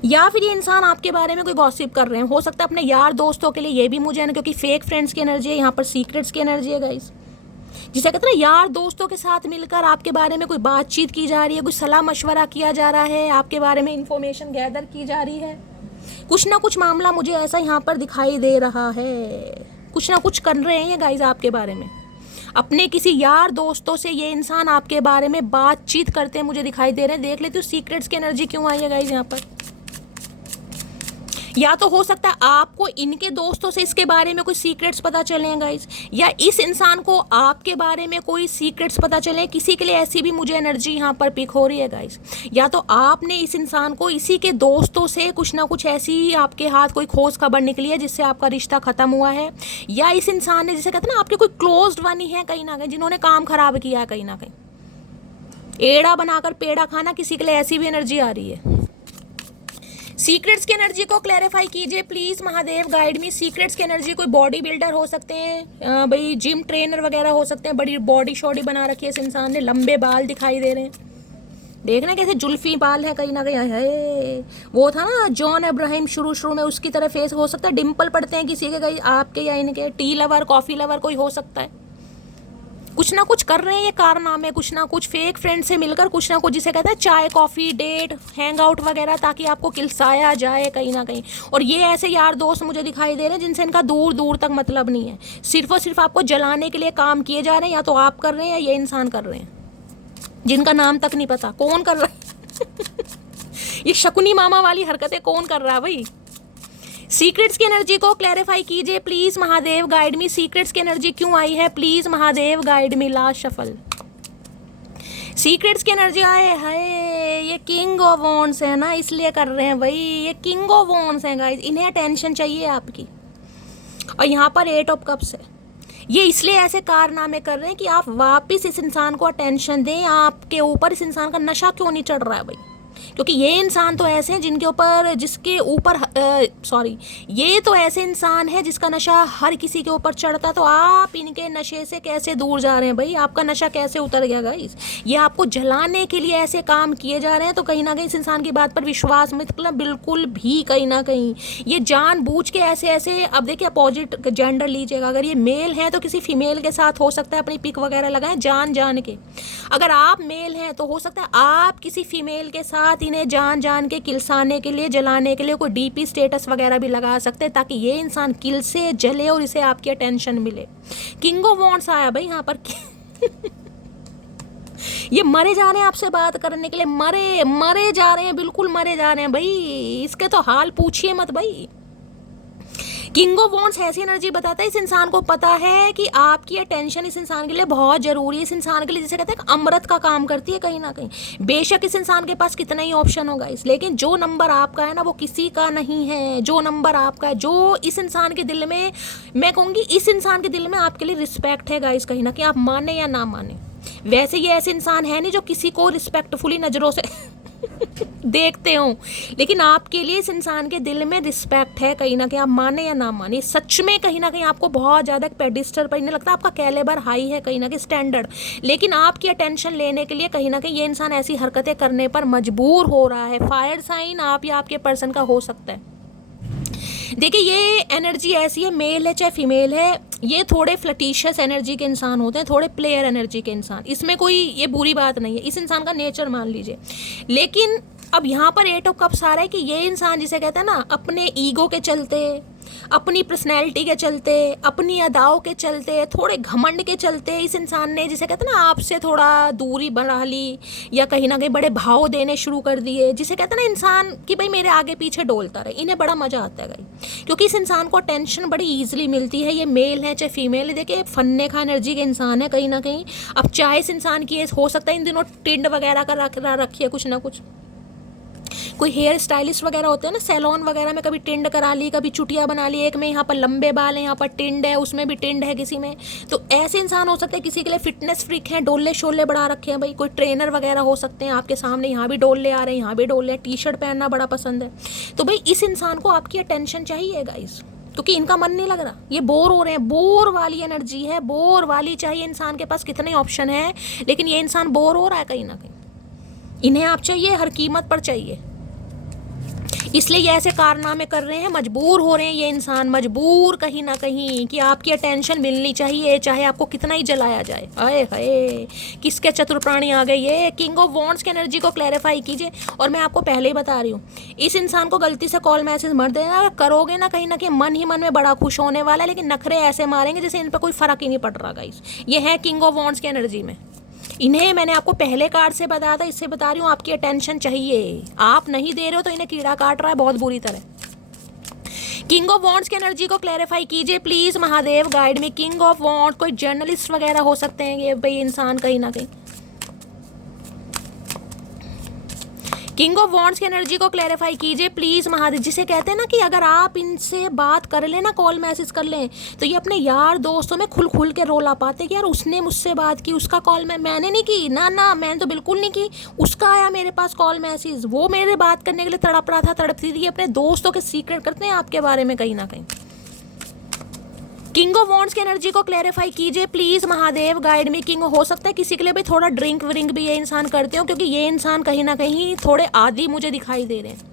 या फिर ये इंसान आपके बारे में कोई गॉसिप कर रहे हैं, हो सकता है अपने यार दोस्तों के लिए, ये भी मुझे ना, क्योंकि फेक फ्रेंड्स की एनर्जी है यहाँ पर, सीक्रेट्स की एनर्जी है गाइस। जिसे कहते हैं ना यार दोस्तों के साथ मिलकर आपके बारे में कोई बातचीत की जा रही है, कोई सलाह मशवरा किया जा रहा है, आपके बारे में इंफॉर्मेशन गैदर की जा रही है। कुछ ना कुछ मामला मुझे ऐसा यहाँ पर दिखाई दे रहा है, कुछ ना कुछ कर रहे हैं ये गाइस आपके बारे में। अपने किसी यार दोस्तों से ये इंसान आपके बारे में बातचीत करते हैं मुझे दिखाई दे रहे हैं। देख लेते हो सीक्रेट्स की एनर्जी क्यों आई है गाइस यहाँ पर। या तो हो सकता है आपको इनके दोस्तों से इसके बारे में कोई सीक्रेट्स पता चले हैं गाइस, या इस इंसान को आपके बारे में कोई सीक्रेट्स पता चले। किसी के लिए ऐसी भी मुझे एनर्जी यहाँ पर पिक हो रही है गाइस। या तो आपने इस इंसान को इसी के दोस्तों से कुछ ना कुछ ऐसी आपके हाथ कोई खोज खबर निकली है जिससे आपका रिश्ता खत्म हुआ है, या इस इंसान ने, जिसे कहते हैं ना आपके कोई क्लोज्ड वन ही है कहीं ना कहीं, जिन्होंने काम खराब किया है कहीं ना कहीं। एड़ा बनाकर पेड़ा खाना, किसी के लिए ऐसी भी एनर्जी आ रही है। सीक्रेट्स की एनर्जी को क्लैरिफाई कीजिए please Mahadev, guide me. Secrets की एनर्जी, कोई बॉडी बिल्डर हो सकते हैं भाई, जिम ट्रेनर वगैरह हो सकते हैं, बड़ी बॉडी शॉडी बना रखी है इस इंसान ने, लंबे बाल दिखाई दे रहे हैं, देखना कैसे जुल्फी बाल है कहीं ना कहीं है। वो था ना जॉन अब्राहम शुरू में, उसकी तरह फेस। हो सकता है डिम्पल पड़ते हैं किसी के, कहीं आपके या इनके। टी लवर, कॉफी लवर कोई हो सकता है। कुछ ना कुछ कर रहे हैं ये कारनामे, कुछ ना कुछ फेक फ्रेंड से मिलकर, कुछ ना कुछ जिसे कहते हैं चाय कॉफ़ी डेट हैंग आउट वगैरह, ताकि आपको किलसाया जाए कहीं ना कहीं। और ये ऐसे यार दोस्त मुझे दिखाई दे रहे हैं जिनसे इनका दूर दूर तक मतलब नहीं है, सिर्फ और सिर्फ आपको जलाने के लिए काम किए जा रहे हैं। या तो आप कर रहे हैं या ये इंसान कर रहे हैं, जिनका नाम तक नहीं पता कौन कर रहा है। ये शकुनी मामा वाली हरकतें कौन कर रहा है भाई। सीक्रेट्स की एनर्जी को क्लैरिफाई कीजिए please Mahadev, guide me. Secrets की एनर्जी क्यों आई है please Mahadev, guide me. Last shuffle. Secrets की एनर्जी आए है, ये किंग ऑफ वॉन्ड्स है ना, इसलिए कर रहे हैं भाई। ये किंग ऑफ वॉन्ड्स हैं गाइस, इन्हें अटेंशन चाहिए आपकी। और यहाँ पर 8 ऑफ कप्स है। ये इसलिए ऐसे कारनामे कर रहे हैं कि आप वापस इस इंसान को अटेंशन दें। आपके ऊपर इस इंसान का नशा क्यों नहीं चढ़ रहा है भाई, क्योंकि ये इंसान तो ऐसे हैं ये तो ऐसे इंसान है जिसका नशा हर किसी के ऊपर चढ़ता है। तो आप इनके नशे से कैसे दूर जा रहे हैं भाई, आपका नशा कैसे उतर गया गाइस। ये आपको जलाने के लिए ऐसे काम किए जा रहे हैं। तो कहीं ना कहीं इस इंसान की बात पर विश्वास मत करना बिल्कुल भी, कहीं ना कहीं ये जानबूझ के ऐसे। अब देखिए अपोजिट जेंडर लीजिएगा, अगर ये मेल है तो किसी फीमेल के साथ हो सकता है, अपनी पिक वगैरह लगाएं जान के। अगर आप मेल हैं तो हो सकता है आप किसी फीमेल के साथ इन्हें जान के किलसाने के लिए, जलाने के लिए कोई डीपी स्टेटस वगैरह भी लगा सकते हैं, ताकि ये इंसान किल से जले और इसे आपकी अटेंशन मिले। किंग ऑफ वॉन्ड्स आया भाई यहाँ पर। ये मरे जा रहे हैं आपसे बात करने के लिए, मरे जा रहे हैं, बिल्कुल मरे जा रहे हैं भाई। इसके तो हाल पूछिए मत भाई। किंग ऑफ वॉन्ड्स ऐसी एनर्जी बताता है, इस इंसान को पता है कि आपकी अटेंशन इस इंसान के लिए बहुत जरूरी है। इस इंसान के लिए जिसे कहते हैं अमृत का काम करती है कहीं ना कहीं। बेशक इस इंसान के पास कितना ही ऑप्शन होगा लेकिन जो नंबर आपका है ना वो किसी का नहीं है। जो नंबर आपका है, जो इस इंसान के दिल में, मैं कहूँगी इस इंसान के दिल में आपके लिए रिस्पेक्ट है गाइस, कहीं ना कहीं आप माने या ना माने। वैसे ये ऐसे इंसान है नहीं जो किसी को रिस्पेक्टफुली नजरों से देखते हो, लेकिन आपके लिए इस इंसान के दिल में रिस्पेक्ट है कहीं ना कहीं, आप माने या ना माने। सच में कहीं ना कहीं आपको बहुत ज़्यादा पेडिस्टल पर नहीं लगता, आपका कैलिबर हाई है कहीं ना कहीं, स्टैंडर्ड। लेकिन आपकी अटेंशन लेने के लिए कहीं ना कहीं ये इंसान ऐसी हरकतें करने पर मजबूर हो रहा है। फायर साइन आप या आपके पर्सन का हो सकता है। देखिए ये एनर्जी ऐसी है, मेल है चाहे फीमेल है, ये थोड़े फ्लटीशियस एनर्जी के इंसान होते हैं, थोड़े प्लेयर एनर्जी के इंसान। इसमें कोई ये बुरी बात नहीं है, इस इंसान का नेचर मान लीजिए। लेकिन अब यहाँ पर 8 ऑफ कप्स आ रहा है कि ये इंसान जिसे कहते हैं ना अपने ईगो के चलते, अपनी पर्सनैलिटी के चलते, अपनी अदाओं के चलते, थोड़े घमंड के चलते इस इंसान ने, जिसे कहते हैं ना, आपसे थोड़ा दूरी बढ़ा ली या कहीं ना कहीं बड़े भाव देने शुरू कर दिए, जिसे कहते हैं ना इंसान कि भाई मेरे आगे पीछे डोलता रहे। इन्हें बड़ा मज़ा आता है भाई, क्योंकि इस इंसान को अटेंशन बड़ी ईजिली मिलती है। ये मेल है चाहे फीमेल है, देखिए फन्ने खा एनर्जी के इंसान है कहीं ना कहीं। अब चाहे इस इंसान की हो सकता है इन दिनों टिंड वगैरह का रखी है कुछ ना कुछ, कोई हेयर स्टाइलिस्ट वगैरह होते हैं ना, सैलून वगैरह में कभी टिंड करा ली, कभी चुटिया बना ली, एक में यहाँ पर लंबे बाल हैं, यहाँ पर टिंड है, उसमें भी टिंड है किसी में। तो ऐसे इंसान हो सकते हैं। किसी के लिए फिटनेस फ्रीक हैं, डोले शोले बढ़ा रखे हैं भाई, कोई ट्रेनर वगैरह हो सकते हैं आपके सामने, यहाँ भी डोले आ रहे हैं, यहाँ भी डोले, टी शर्ट पहनना बड़ा पसंद है। तो भाई इस इंसान को आपकी अटेंशन चाहिए गाइस, क्योंकि इनका मन नहीं लग रहा, ये बोर हो रहे हैं। बोर वाली एनर्जी है, बोर वाली चाहिए इंसान के पास। कितने ऑप्शन है, लेकिन ये इंसान बोर हो रहा है कहीं ना कहीं। इन्हें आप चाहिए, हर कीमत पर चाहिए, इसलिए ये ऐसे कारनामे कर रहे हैं, मजबूर हो रहे हैं ये इंसान, मजबूर कहीं ना कहीं कि आपकी अटेंशन मिलनी चाहिए, चाहे आपको कितना ही जलाया जाए। आए हाय, किसके चतुर प्राणी आ गए ये। किंग ऑफ वॉन्ड्स की एनर्जी को क्लैरिफाई कीजिए। और मैं आपको पहले ही बता रही हूँ, इस इंसान को गलती से कॉल मैसेज मत देना। अगर करोगे ना, कहीं ना कहीं मन ही मन में बड़ा खुश होने वाला है, लेकिन नखरे ऐसे मारेंगे जैसे इन पर कोई फर्क ही नहीं पड़ रहा गाइस। ये है किंग ऑफ वॉन्ड्स की एनर्जी में। इन्हें मैंने आपको पहले कार्ड से बताया था, इससे बता रही हूँ, आपकी अटेंशन चाहिए, आप नहीं दे रहे हो तो इन्हें कीड़ा काट रहा है बहुत बुरी तरह। किंग ऑफ वॉन्ड्स की एनर्जी को क्लैरिफाई कीजिए प्लीज महादेव, गाइड में। किंग ऑफ वॉन्ड कोई जर्नलिस्ट वगैरह हो सकते हैं ये भाई इंसान कहीं ना कहीं। किंग ऑफ वॉन्ड्स की एनर्जी को क्लैरिफाई कीजिए प्लीज महादेव, जिसे कहते हैं ना कि अगर आप इनसे बात कर लें ना, कॉल मैसेज कर लें, तो ये अपने यार दोस्तों में खुल खुल के रोला पाते कि यार उसने मुझसे बात की, उसका कॉल मैंने नहीं की, ना मैंने तो बिल्कुल नहीं की, उसका आया मेरे पास कॉल मैसेज, वो मेरे बात करने के लिए तड़प रहा था, तड़पती थी। अपने दोस्तों के सीक्रेट करते हैं आपके बारे में कहीं ना कहीं। किंग ऑफ वॉन्ड्स की एनर्जी को क्लैरिफाई कीजिए प्लीज महादेव, गाइड में। किंग हो सकता है किसी के लिए भी थोड़ा ड्रिंक व्रिंक भी ये इंसान करते हो, क्योंकि ये इंसान कहीं ना कहीं थोड़े आदी मुझे दिखाई दे रहे हैं।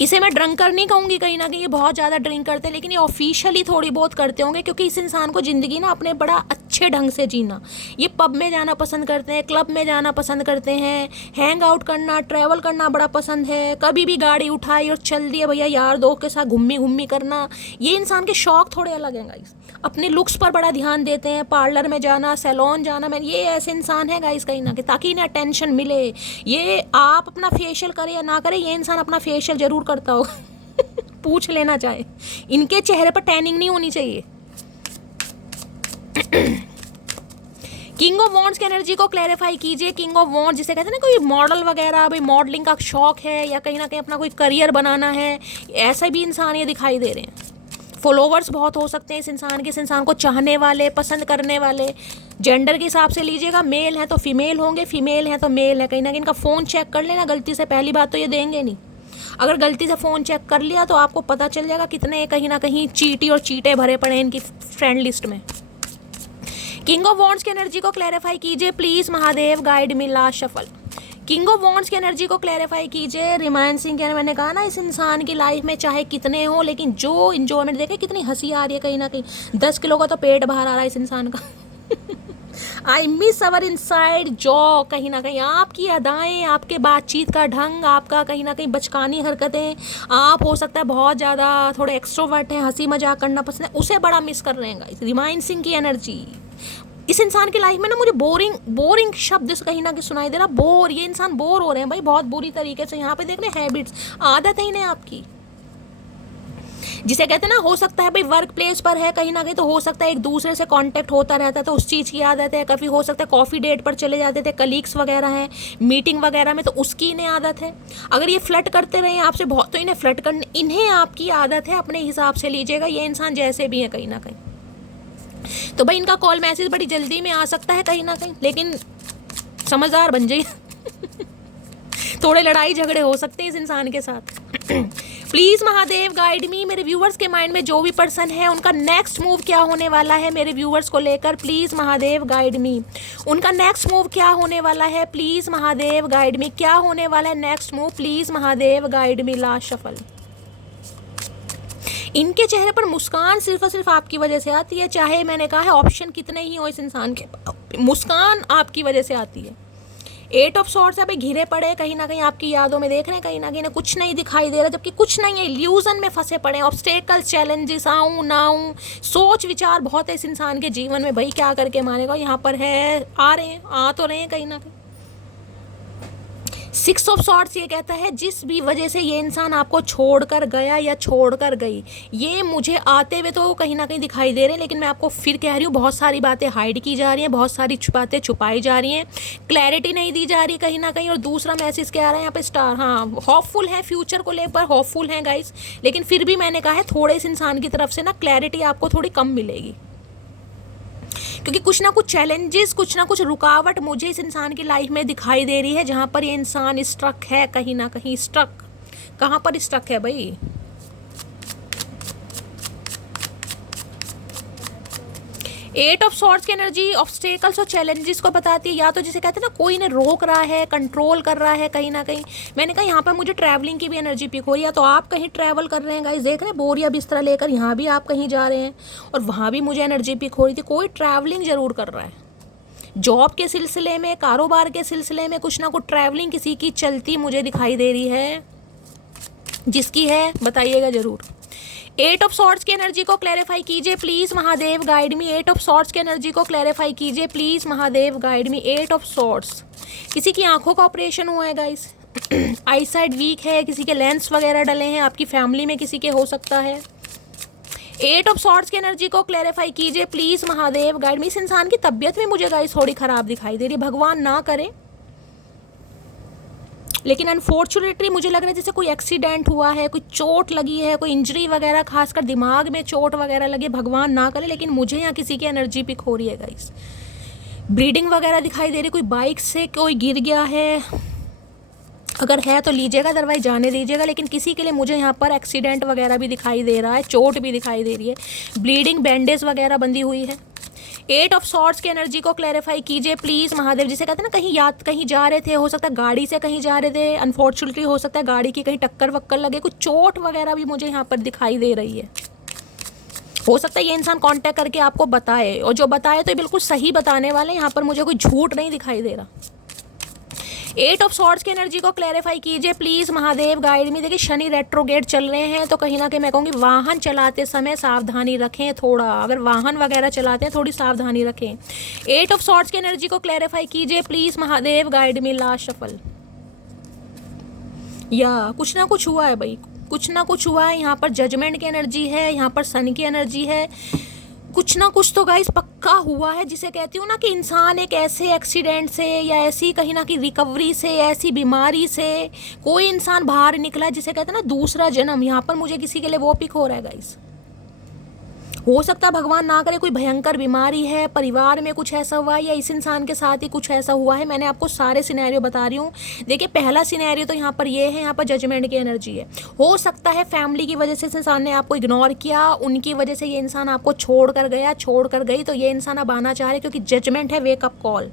इसे मैं ड्रंकर नहीं कहूँगी, कहीं ना कहीं ये बहुत ज़्यादा ड्रिंक करते हैं, लेकिन ये ऑफिशियली थोड़ी बहुत करते होंगे, क्योंकि इस इंसान को ज़िंदगी ना अपने बड़ा अच्छे ढंग से जीना। ये पब में जाना पसंद करते हैं, क्लब में जाना पसंद करते हैं, हैंग आउट करना, ट्रैवल करना बड़ा पसंद है। कभी भी गाड़ी उठाई और चल दिए भैया, यार दोस्त के साथ घूमी घूमी करना। ये इंसान के शौक थोड़े अलग हैं गाइस। अपने लुक्स पर बड़ा ध्यान देते हैं, पार्लर में जाना, सैलून जाना। मैं ये ऐसे इंसान है गाइस कहीं ना कहीं, ताकि इन्हें अटेंशन मिले। ये आप अपना फेशियल करें या ना करें, ये इंसान अपना फेशियल जरूर करता हो पूछ लेना चाहे। इनके चेहरे पर टैनिंग नहीं होनी चाहिए। किंग ऑफ वॉन्ड्स की एनर्जी को क्लैरिफाई कीजिए। किंग ऑफ वॉन्ड्स जिसे कहते हैं ना, कोई मॉडल वगैरह, भाई मॉडलिंग का शौक है या कहीं ना कहीं अपना कोई करियर बनाना है, ऐसे भी इंसान ये दिखाई दे रहे हैं। फॉलोवर्स बहुत हो सकते हैं इस इंसान के, इस इंसान को चाहने वाले, पसंद करने वाले। जेंडर के हिसाब से लीजिएगा, मेल है तो फीमेल होंगे, फीमेल है तो मेल है। कहीं ना कहीं इनका फ़ोन चेक कर लेना गलती से, पहली बात तो ये देंगे नहीं। अगर गलती से फ़ोन चेक कर लिया तो आपको पता चल जाएगा कितने कहीं ना कहीं चीटी और चीटे भरे पड़े हैं इनकी फ्रेंड लिस्ट में। किंग ऑफ वॉन्ड्स की एनर्जी को क्लैरिफाई कीजिए please Mahadev, guide me last shuffle. King of wands की एनर्जी को क्लैरिफाई कीजिए। रिमाइन सिंह के, मैंने कहा ना, इस इंसान की लाइफ में चाहे कितने हो, लेकिन जो इंजॉयमेंट देखे, कितनी हंसी आ रही है कहीं ना कहीं। 10 किलो का तो पेट बाहर आ रहा है इस इंसान का। I miss our inside jaw. कहीं ना कहीं आपकी अदाएं, आपके बातचीत का ढंग, आपका कहीं ना कहीं बचकानी हरकतें, आप हो सकता है बहुत ज़्यादा थोड़े एक्सट्रोवर्ट हैं, हंसी मजाक करना पसंद है, उसे बड़ा मिस कर रहे हैं गाइस। रिमाइन सिंह की एनर्जी इस इंसान की लाइफ में ना, मुझे बोरिंग शब्द कहीं ना कहीं सुनाई दे रहा। बोर, ये इंसान बोर हो रहे हैं भाई बहुत बुरी तरीके से। यहाँ पे देख रहे हैं हैबिट्स, आदत है इन्हें आपकी, जिसे कहते हैं ना, हो सकता है भाई वर्क प्लेस पर है कहीं ना कहीं, तो हो सकता है एक दूसरे से कांटेक्ट होता रहता है, तो उस चीज़ की आदत है। कभी हो सकता है कॉफ़ी डेट पर चले जाते थे, कलीग्स वगैरह हैं, मीटिंग वगैरह में, तो उसकी इन्हें आदत है। अगर ये फ्लर्ट करते रहे आपसे बहुत, तो इन्हें फ्लर्ट करने, इन्हें आपकी आदत है, अपने हिसाब से लीजिएगा। ये इंसान जैसे भी है कहीं ना कहीं, तो भाई इनका कॉल मैसेज बड़ी जल्दी में आ सकता है कहीं ना कहीं, लेकिन समझदार बन जाइए। थोड़े लड़ाई झगड़े हो सकते हैं इस इंसान के साथ। Please Mahadev guide me. मेरे व्यूवर्स के माइंड में जो भी पर्सन है, उनका नेक्स्ट मूव क्या होने वाला है मेरे व्यूवर्स को लेकर, प्लीज़ महादेव गाइड मी। उनका नेक्स्ट मूव क्या होने वाला है, प्लीज़ महादेव गाइड मी। क्या होने वाला है next move, please Mahadev guide me. Last shuffle. इनके चेहरे पर मुस्कान सिर्फ और सिर्फ आपकी वजह से आती है, चाहे मैंने कहा है ऑप्शन कितने ही हो इस इंसान के, मुस्कान आपकी वजह से आती है। एट ऑफ सॉर्ड्स यहाँ पे घिरे पड़े कहीं ना कहीं आपकी यादों में, देख रहे हैं कहीं ना कहीं कुछ नहीं दिखाई दे रहा, जबकि कुछ नहीं है, इल्यूजन में फंसे पड़े हैं। ऑब्स्टेकल्स, चैलेंजेस, आऊँ ना आऊँ, सोच विचार बहुत है इस इंसान के जीवन में, भाई क्या करके मानेगा। यहाँ पर है, आ रहे हैं, आ तो रहे हैं कहीं ना कहीं। सिक्स ऑफ सॉर्ड्स ये कहता है जिस भी वजह से ये इंसान आपको छोड़कर गया या छोड़कर गई, ये मुझे आते हुए तो कहीं ना कहीं दिखाई दे रहे हैं, लेकिन मैं आपको फिर कह रही हूँ बहुत सारी बातें हाइड की जा रही हैं, बहुत सारी बातें छुपाई जा रही हैं, क्लैरिटी नहीं दी जा रही कहीं ना कहीं। और दूसरा मैसेज क्या आ रहा है यहाँ पे स्टार, हाँ होपफुल है, फ्यूचर को लेकर होपफुल हैं गाइस, लेकिन फिर भी मैंने कहा है थोड़े इस इंसान की तरफ से ना क्लैरिटी आपको थोड़ी कम मिलेगी, क्योंकि कुछ ना कुछ चैलेंजेस, कुछ ना कुछ रुकावट मुझे इस इंसान की लाइफ में दिखाई दे रही है, जहाँ पर ये इंसान स्ट्रक है कहीं ना कहीं। स्ट्रक कहाँ पर स्ट्रक है भाई? एट ऑफ सॉर्ड्स की एनर्जी ऑब्स्टेकल्स और चैलेंजेस को बताती है, या तो जिसे कहते हैं ना कोई ने रोक रहा है, कंट्रोल कर रहा है कहीं ना कहीं। मैंने कहा यहाँ पर मुझे ट्रैवलिंग की भी एनर्जी पिक हो रही है, तो आप कहीं ट्रैवल कर रहे हैं गाइस, देख रहे हैं बोरिया बिस्तरा लेकर, यहाँ भी आप कहीं जा रहे हैं और वहाँ भी मुझे एनर्जी पिक हो रही थी, कोई ट्रैवलिंग जरूर कर रहा है। जॉब के सिलसिले में, कारोबार के सिलसिले में कुछ ना कुछ ट्रैवलिंग किसी की चलती मुझे दिखाई दे रही है, जिसकी है बताइएगा जरूर। एट ऑफ सॉर्ड्स की एनर्जी को क्लैरिफाई कीजिए please Mahadev, guide me. Eight of swords की एनर्जी को क्लैरिफाई कीजिए please Mahadev, guide me. Eight of swords, किसी की आंखों का ऑपरेशन हुआ है गाइस, आई साइड वीक है, किसी के लेंस वगैरह डले हैं, आपकी फैमिली में किसी के हो सकता है। एट ऑफ सॉर्ड्स की एनर्जी को क्लैरिफाई कीजिए प्लीज महादेव, गाइड मी। इस इंसान की तबीयत भी मुझे गाइस थोड़ी खराब दिखाई दे रही है, भगवान ना करे, लेकिन अनफॉर्चुनेटली मुझे लग रहा है जैसे कोई एक्सीडेंट हुआ है, कोई चोट लगी है, कोई इंजरी वगैरह, खासकर दिमाग में चोट वगैरह लगी, भगवान ना करे, लेकिन मुझे यहाँ किसी की एनर्जी पिक हो रही है गाइस। ब्लीडिंग वगैरह दिखाई दे रही, कोई बाइक से कोई गिर गया है, अगर है तो लीजिएगा, अदरवाइज जाने दीजिएगा, लेकिन किसी के लिए मुझे यहाँ पर एक्सीडेंट वगैरह भी दिखाई दे रहा है, चोट भी दिखाई दे रही है, ब्लीडिंग, बैंडेज वगैरह बंधी हुई है। एट ऑफ सॉर्ड्स की एनर्जी को क्लैरिफाई कीजिए प्लीज महादेव। जिसे कहते हैं ना कहीं जा रहे थे, हो सकता है गाड़ी से कहीं जा रहे थे, अनफॉर्चुनेटली हो सकता है गाड़ी की कहीं टक्कर वक्कर लगे, कुछ चोट वगैरह भी मुझे यहाँ पर दिखाई दे रही है। हो सकता है ये इंसान कांटेक्ट करके आपको बताए, और जो बताए तो बिल्कुल सही बताने वाले, यहाँ पर मुझे कोई झूठ नहीं दिखाई दे रहा। एट ऑफ सॉर्ड्स की एनर्जी को क्लैरिफाई कीजिए प्लीज महादेव, गाइड में। देखिए शनि रेट्रोगेट चल रहे हैं, तो कहीं ना कहीं मैं कहूँगी वाहन चलाते समय सावधानी रखें थोड़ा, अगर वाहन वगैरह चलाते हैं थोड़ी सावधानी रखें। एट ऑफ सॉर्ड्स की एनर्जी को क्लैरिफाई कीजिए प्लीज महादेव, गाइड में। लास्ट शफल, या कुछ ना कुछ हुआ है भाई, कुछ ना कुछ हुआ है, यहाँ पर जजमेंट की एनर्जी है, यहाँ पर सन की एनर्जी है, कुछ ना कुछ तो गाइस पक्का हुआ है, जिसे कहती हूँ ना कि इंसान एक ऐसे एक्सीडेंट से या ऐसी कहीं ना कहीं रिकवरी से, ऐसी बीमारी से कोई इंसान बाहर निकला है, जिसे कहते हैं ना दूसरा जन्म। यहाँ पर मुझे किसी के लिए वो पिक हो रहा है गाइस। हो सकता है भगवान ना करे कोई भयंकर बीमारी है, परिवार में कुछ ऐसा हुआ है, या इस इंसान के साथ ही कुछ ऐसा हुआ है। मैंने आपको सारे सिनेरियो बता रही हूँ। देखिए पहला सिनेरियो तो यहाँ पर ये है, यहाँ पर जजमेंट की एनर्जी है। हो सकता है फैमिली की वजह से इस इंसान ने आपको इग्नोर किया, उनकी वजह से ये इंसान आपको छोड़ कर गया, छोड़ कर गई, तो ये इंसान अब आना चाह रहे, क्योंकि जजमेंट है, वेकअप कॉल,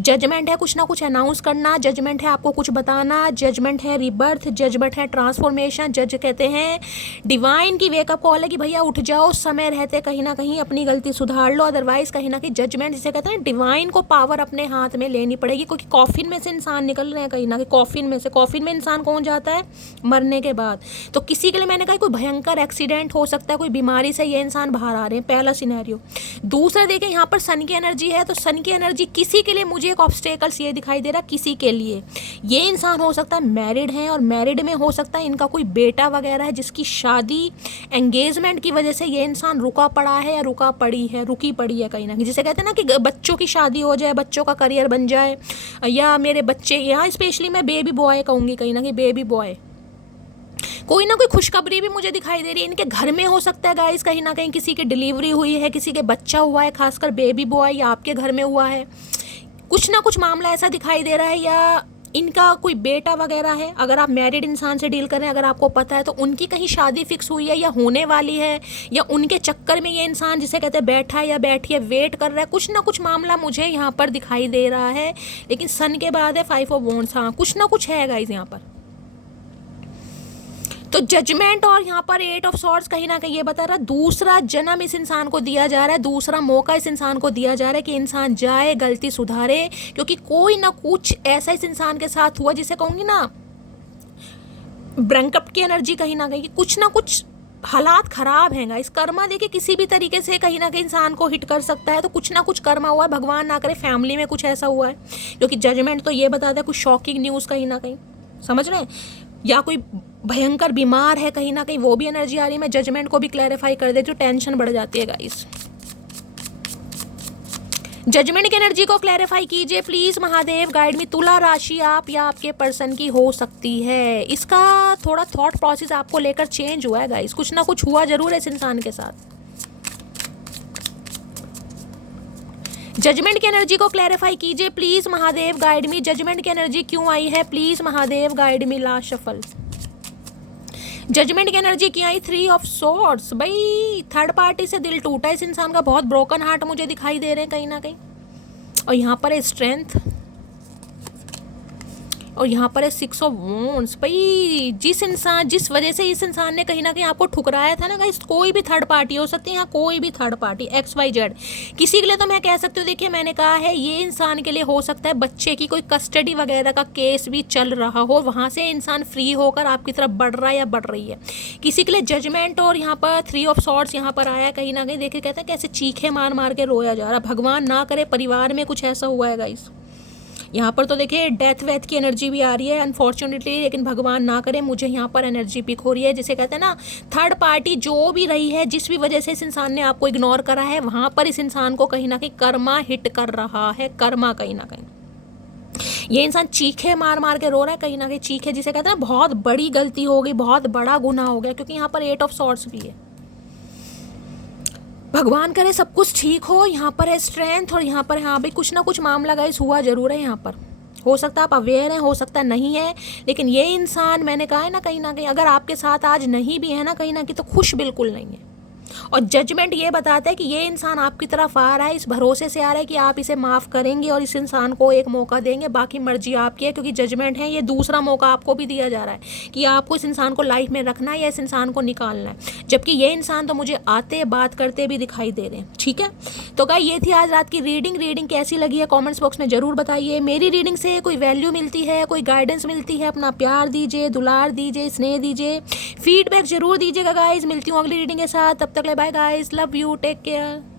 जजमेंट है कुछ ना कुछ अनाउंस करना, जजमेंट है आपको कुछ बताना, जजमेंट है रिबर्थ, जजमेंट है ट्रांसफॉर्मेशन। जज कहते हैं डिवाइन की वेकअप कॉल है कि भैया उठ जाओ, समय रहते कहीं ना कहीं अपनी गलती सुधार लो, अदरवाइज कहीं ना कहीं जजमेंट, जिसे कहते हैं डिवाइन को पावर अपने हाथ में लेनी पड़ेगी, क्योंकि कॉफिन में से इंसान निकल रहे हैं कहीं ना कहीं, कॉफिन में इंसान कौन जाता है मरने के बाद। तो किसी के लिए मैंने कहा कोई भयंकर एक्सीडेंट हो सकता है, कोई बीमारी से ये इंसान बाहर आ रहे हैं, पहला सिनेरियो। दूसरा देखिए यहाँ पर सन की एनर्जी है, तो सन की एनर्जी किसी के लिए मुझे एक ऑब्स्टेकल्स ये दिखाई दे रहा, किसी के लिए ये इंसान हो सकता है मैरिड है, और मैरिड में हो सकता है इनका कोई बेटा वगैरह है, जिसकी शादी एंगेजमेंट की वजह से ये इंसान रुका पड़ा है, या रुकी पड़ी है कहीं ना कहीं, जिसे कहते हैं ना कि बच्चों की शादी हो जाए, बच्चों का करियर बन जाए, या मेरे बच्चे, यहाँ स्पेशली मैं बेबी बॉय कहूँगी, कहीं ना कहीं बेबी बॉय, कोई ना कोई खुशखबरी भी मुझे दिखाई दे रही है। इनके घर में हो सकता है गाइस, कहीं ना कहीं किसी की डिलीवरी हुई है, किसी के बच्चा हुआ है, खासकर बेबी बॉय, या आपके घर में हुआ है, कुछ ना कुछ मामला ऐसा दिखाई दे रहा है, या इनका कोई बेटा वगैरह है। अगर आप मैरिड इंसान से डील कर रहे हैं, अगर आपको पता है, तो उनकी कहीं शादी फिक्स हुई है या होने वाली है, या उनके चक्कर में ये इंसान, जिसे कहते हैं बैठा है या बैठी है, वेट कर रहा है, कुछ ना कुछ मामला मुझे यहाँ पर दिखाई दे रहा है। लेकिन सन के बाद है 5 ऑफ वॉन्ड्स, हाँ कुछ ना कुछ है गाइस यहाँ पर। तो जजमेंट और यहाँ पर 8 ऑफ सॉर्ड्स कहीं ना कहीं ये बता रहा है दूसरा जन्म इस इंसान को दिया जा रहा है, दूसरा मौका इस इंसान को दिया जा रहा है कि इंसान जाए, गलती सुधारे, क्योंकि कोई ना कुछ ऐसा इस इंसान के साथ हुआ जिसे कहूँगी ना ब्रेकअप की एनर्जी कहीं ना कहीं, कुछ ना कुछ हालात खराब हैं गाइस। कर्मा देखिए किसी भी तरीके से कहीं ना कहीं इंसान को हिट कर सकता है, तो कुछ ना कुछ कर्मा हुआ है, भगवान ना करे फैमिली में कुछ ऐसा हुआ है, क्योंकि जजमेंट तो ये बताता है कुछ शॉकिंग न्यूज़ कहीं ना कहीं, समझ रहे हैं, या कोई भयंकर बीमार है कहीं ना कहीं, वो भी एनर्जी आ रही है। मैं जजमेंट को भी क्लैरिफाई कर देती हूँ, टेंशन बढ़ जाती है गाइस। जजमेंट की एनर्जी को क्लैरिफाई कीजिए प्लीज महादेव, गाइड मी। तुला राशि आप या आपके पर्सन की हो सकती है, इसका थोड़ा थॉट प्रोसेस आपको लेकर चेंज हुआ है गाइस, कुछ ना कुछ हुआ जरूर है इस इंसान के साथ। जजमेंट की एनर्जी को क्लैरिफाई कीजिए please Mahadev, guide me. Judgement की एनर्जी क्यों आई है please Mahadev, guide me. Last shuffle judgement की एनर्जी क्या आई, 3 ऑफ सॉर्ड्स। भाई थर्ड पार्टी से दिल टूटा इस इंसान का, बहुत ब्रोकन हार्ट मुझे दिखाई दे रहे हैं कहीं ना कहीं, और यहाँ पर है स्ट्रेंथ, और यहाँ पर है 6 ऑफ वॉन्ड्स। भाई जिस वजह से इस इंसान ने कहीं ना कहीं आपको ठुकराया था ना गाइस, कोई भी थर्ड पार्टी हो सकती है, यहाँ कोई भी थर्ड पार्टी XYZ किसी के लिए, तो मैं कह सकती हूँ देखिए मैंने कहा है ये इंसान के लिए हो सकता है बच्चे की कोई कस्टडी वगैरह का केस भी चल रहा हो, वहाँ से इंसान फ्री होकर आपकी तरफ बढ़ रहा है या बढ़ रही है। किसी के लिए जजमेंट और यहाँ पर 3 ऑफ सॉर्ड्स यहाँ पर आया कहीं ना कहीं, देखिए कहते हैं कैसे चीखे मार मार के रोया जा रहा, भगवान ना करे परिवार में कुछ ऐसा हुआ है गाइस। यहाँ पर तो देखिए डेथ वेथ की एनर्जी भी आ रही है अनफॉर्चुनेटली, लेकिन भगवान ना करे, मुझे यहाँ पर एनर्जी पिक हो रही है जिसे कहते हैं ना थर्ड पार्टी जो भी रही है, जिस भी वजह से इस इंसान ने आपको इग्नोर करा है, वहाँ पर इस इंसान को कहीं ना कहीं कर्मा हिट कर रहा है, कर्मा कहीं ना कहीं। ये इंसान चीखे मार मार के रो रहा है कहीं ना कहीं, चीखे जिसे कहते हैं ना बहुत बड़ी गलती हो गई, बहुत बड़ा गुनाह हो गया, क्योंकि यहाँ पर 8 ऑफ सॉर्ड्स भी है। भगवान करे सब कुछ ठीक हो। यहाँ पर है स्ट्रेंथ, और यहाँ पर हाँ भाई कुछ ना कुछ मामला गाइस हुआ जरूर है यहाँ पर, हो सकता है आप अवेयर हैं, हो सकता है नहीं है, लेकिन ये इंसान मैंने कहा है ना कहीं अगर आपके साथ आज नहीं भी है ना कहीं ना कहीं, तो खुश बिल्कुल नहीं है। और जजमेंट ये बताता है कि ये इंसान आपकी तरफ आ रहा है, इस भरोसे से आ रहा है कि आप इसे माफ़ करेंगे और इस इंसान को एक मौका देंगे, बाकी मर्जी आपकी है, क्योंकि जजमेंट है, ये दूसरा मौका आपको भी दिया जा रहा है कि आपको इस इंसान को लाइफ में रखना है या इस इंसान को निकालना है, जबकि ये इंसान तो मुझे आते बात करते भी दिखाई दे रहे हैं। ठीक है, तो गाइस ये थी आज रात की रीडिंग कैसी लगी है कॉमेंट्स बॉक्स में ज़रूर बताइए। मेरी रीडिंग से कोई वैल्यू मिलती है, कोई गाइडेंस मिलती है, अपना प्यार दीजिए, दुलार दीजिए, स्नेह दीजिए, फीडबैक जरूर दीजिएगा गाइज। मिलती हूँ अगली रीडिंग के साथ, तब तक ले bye guys, love you, take care.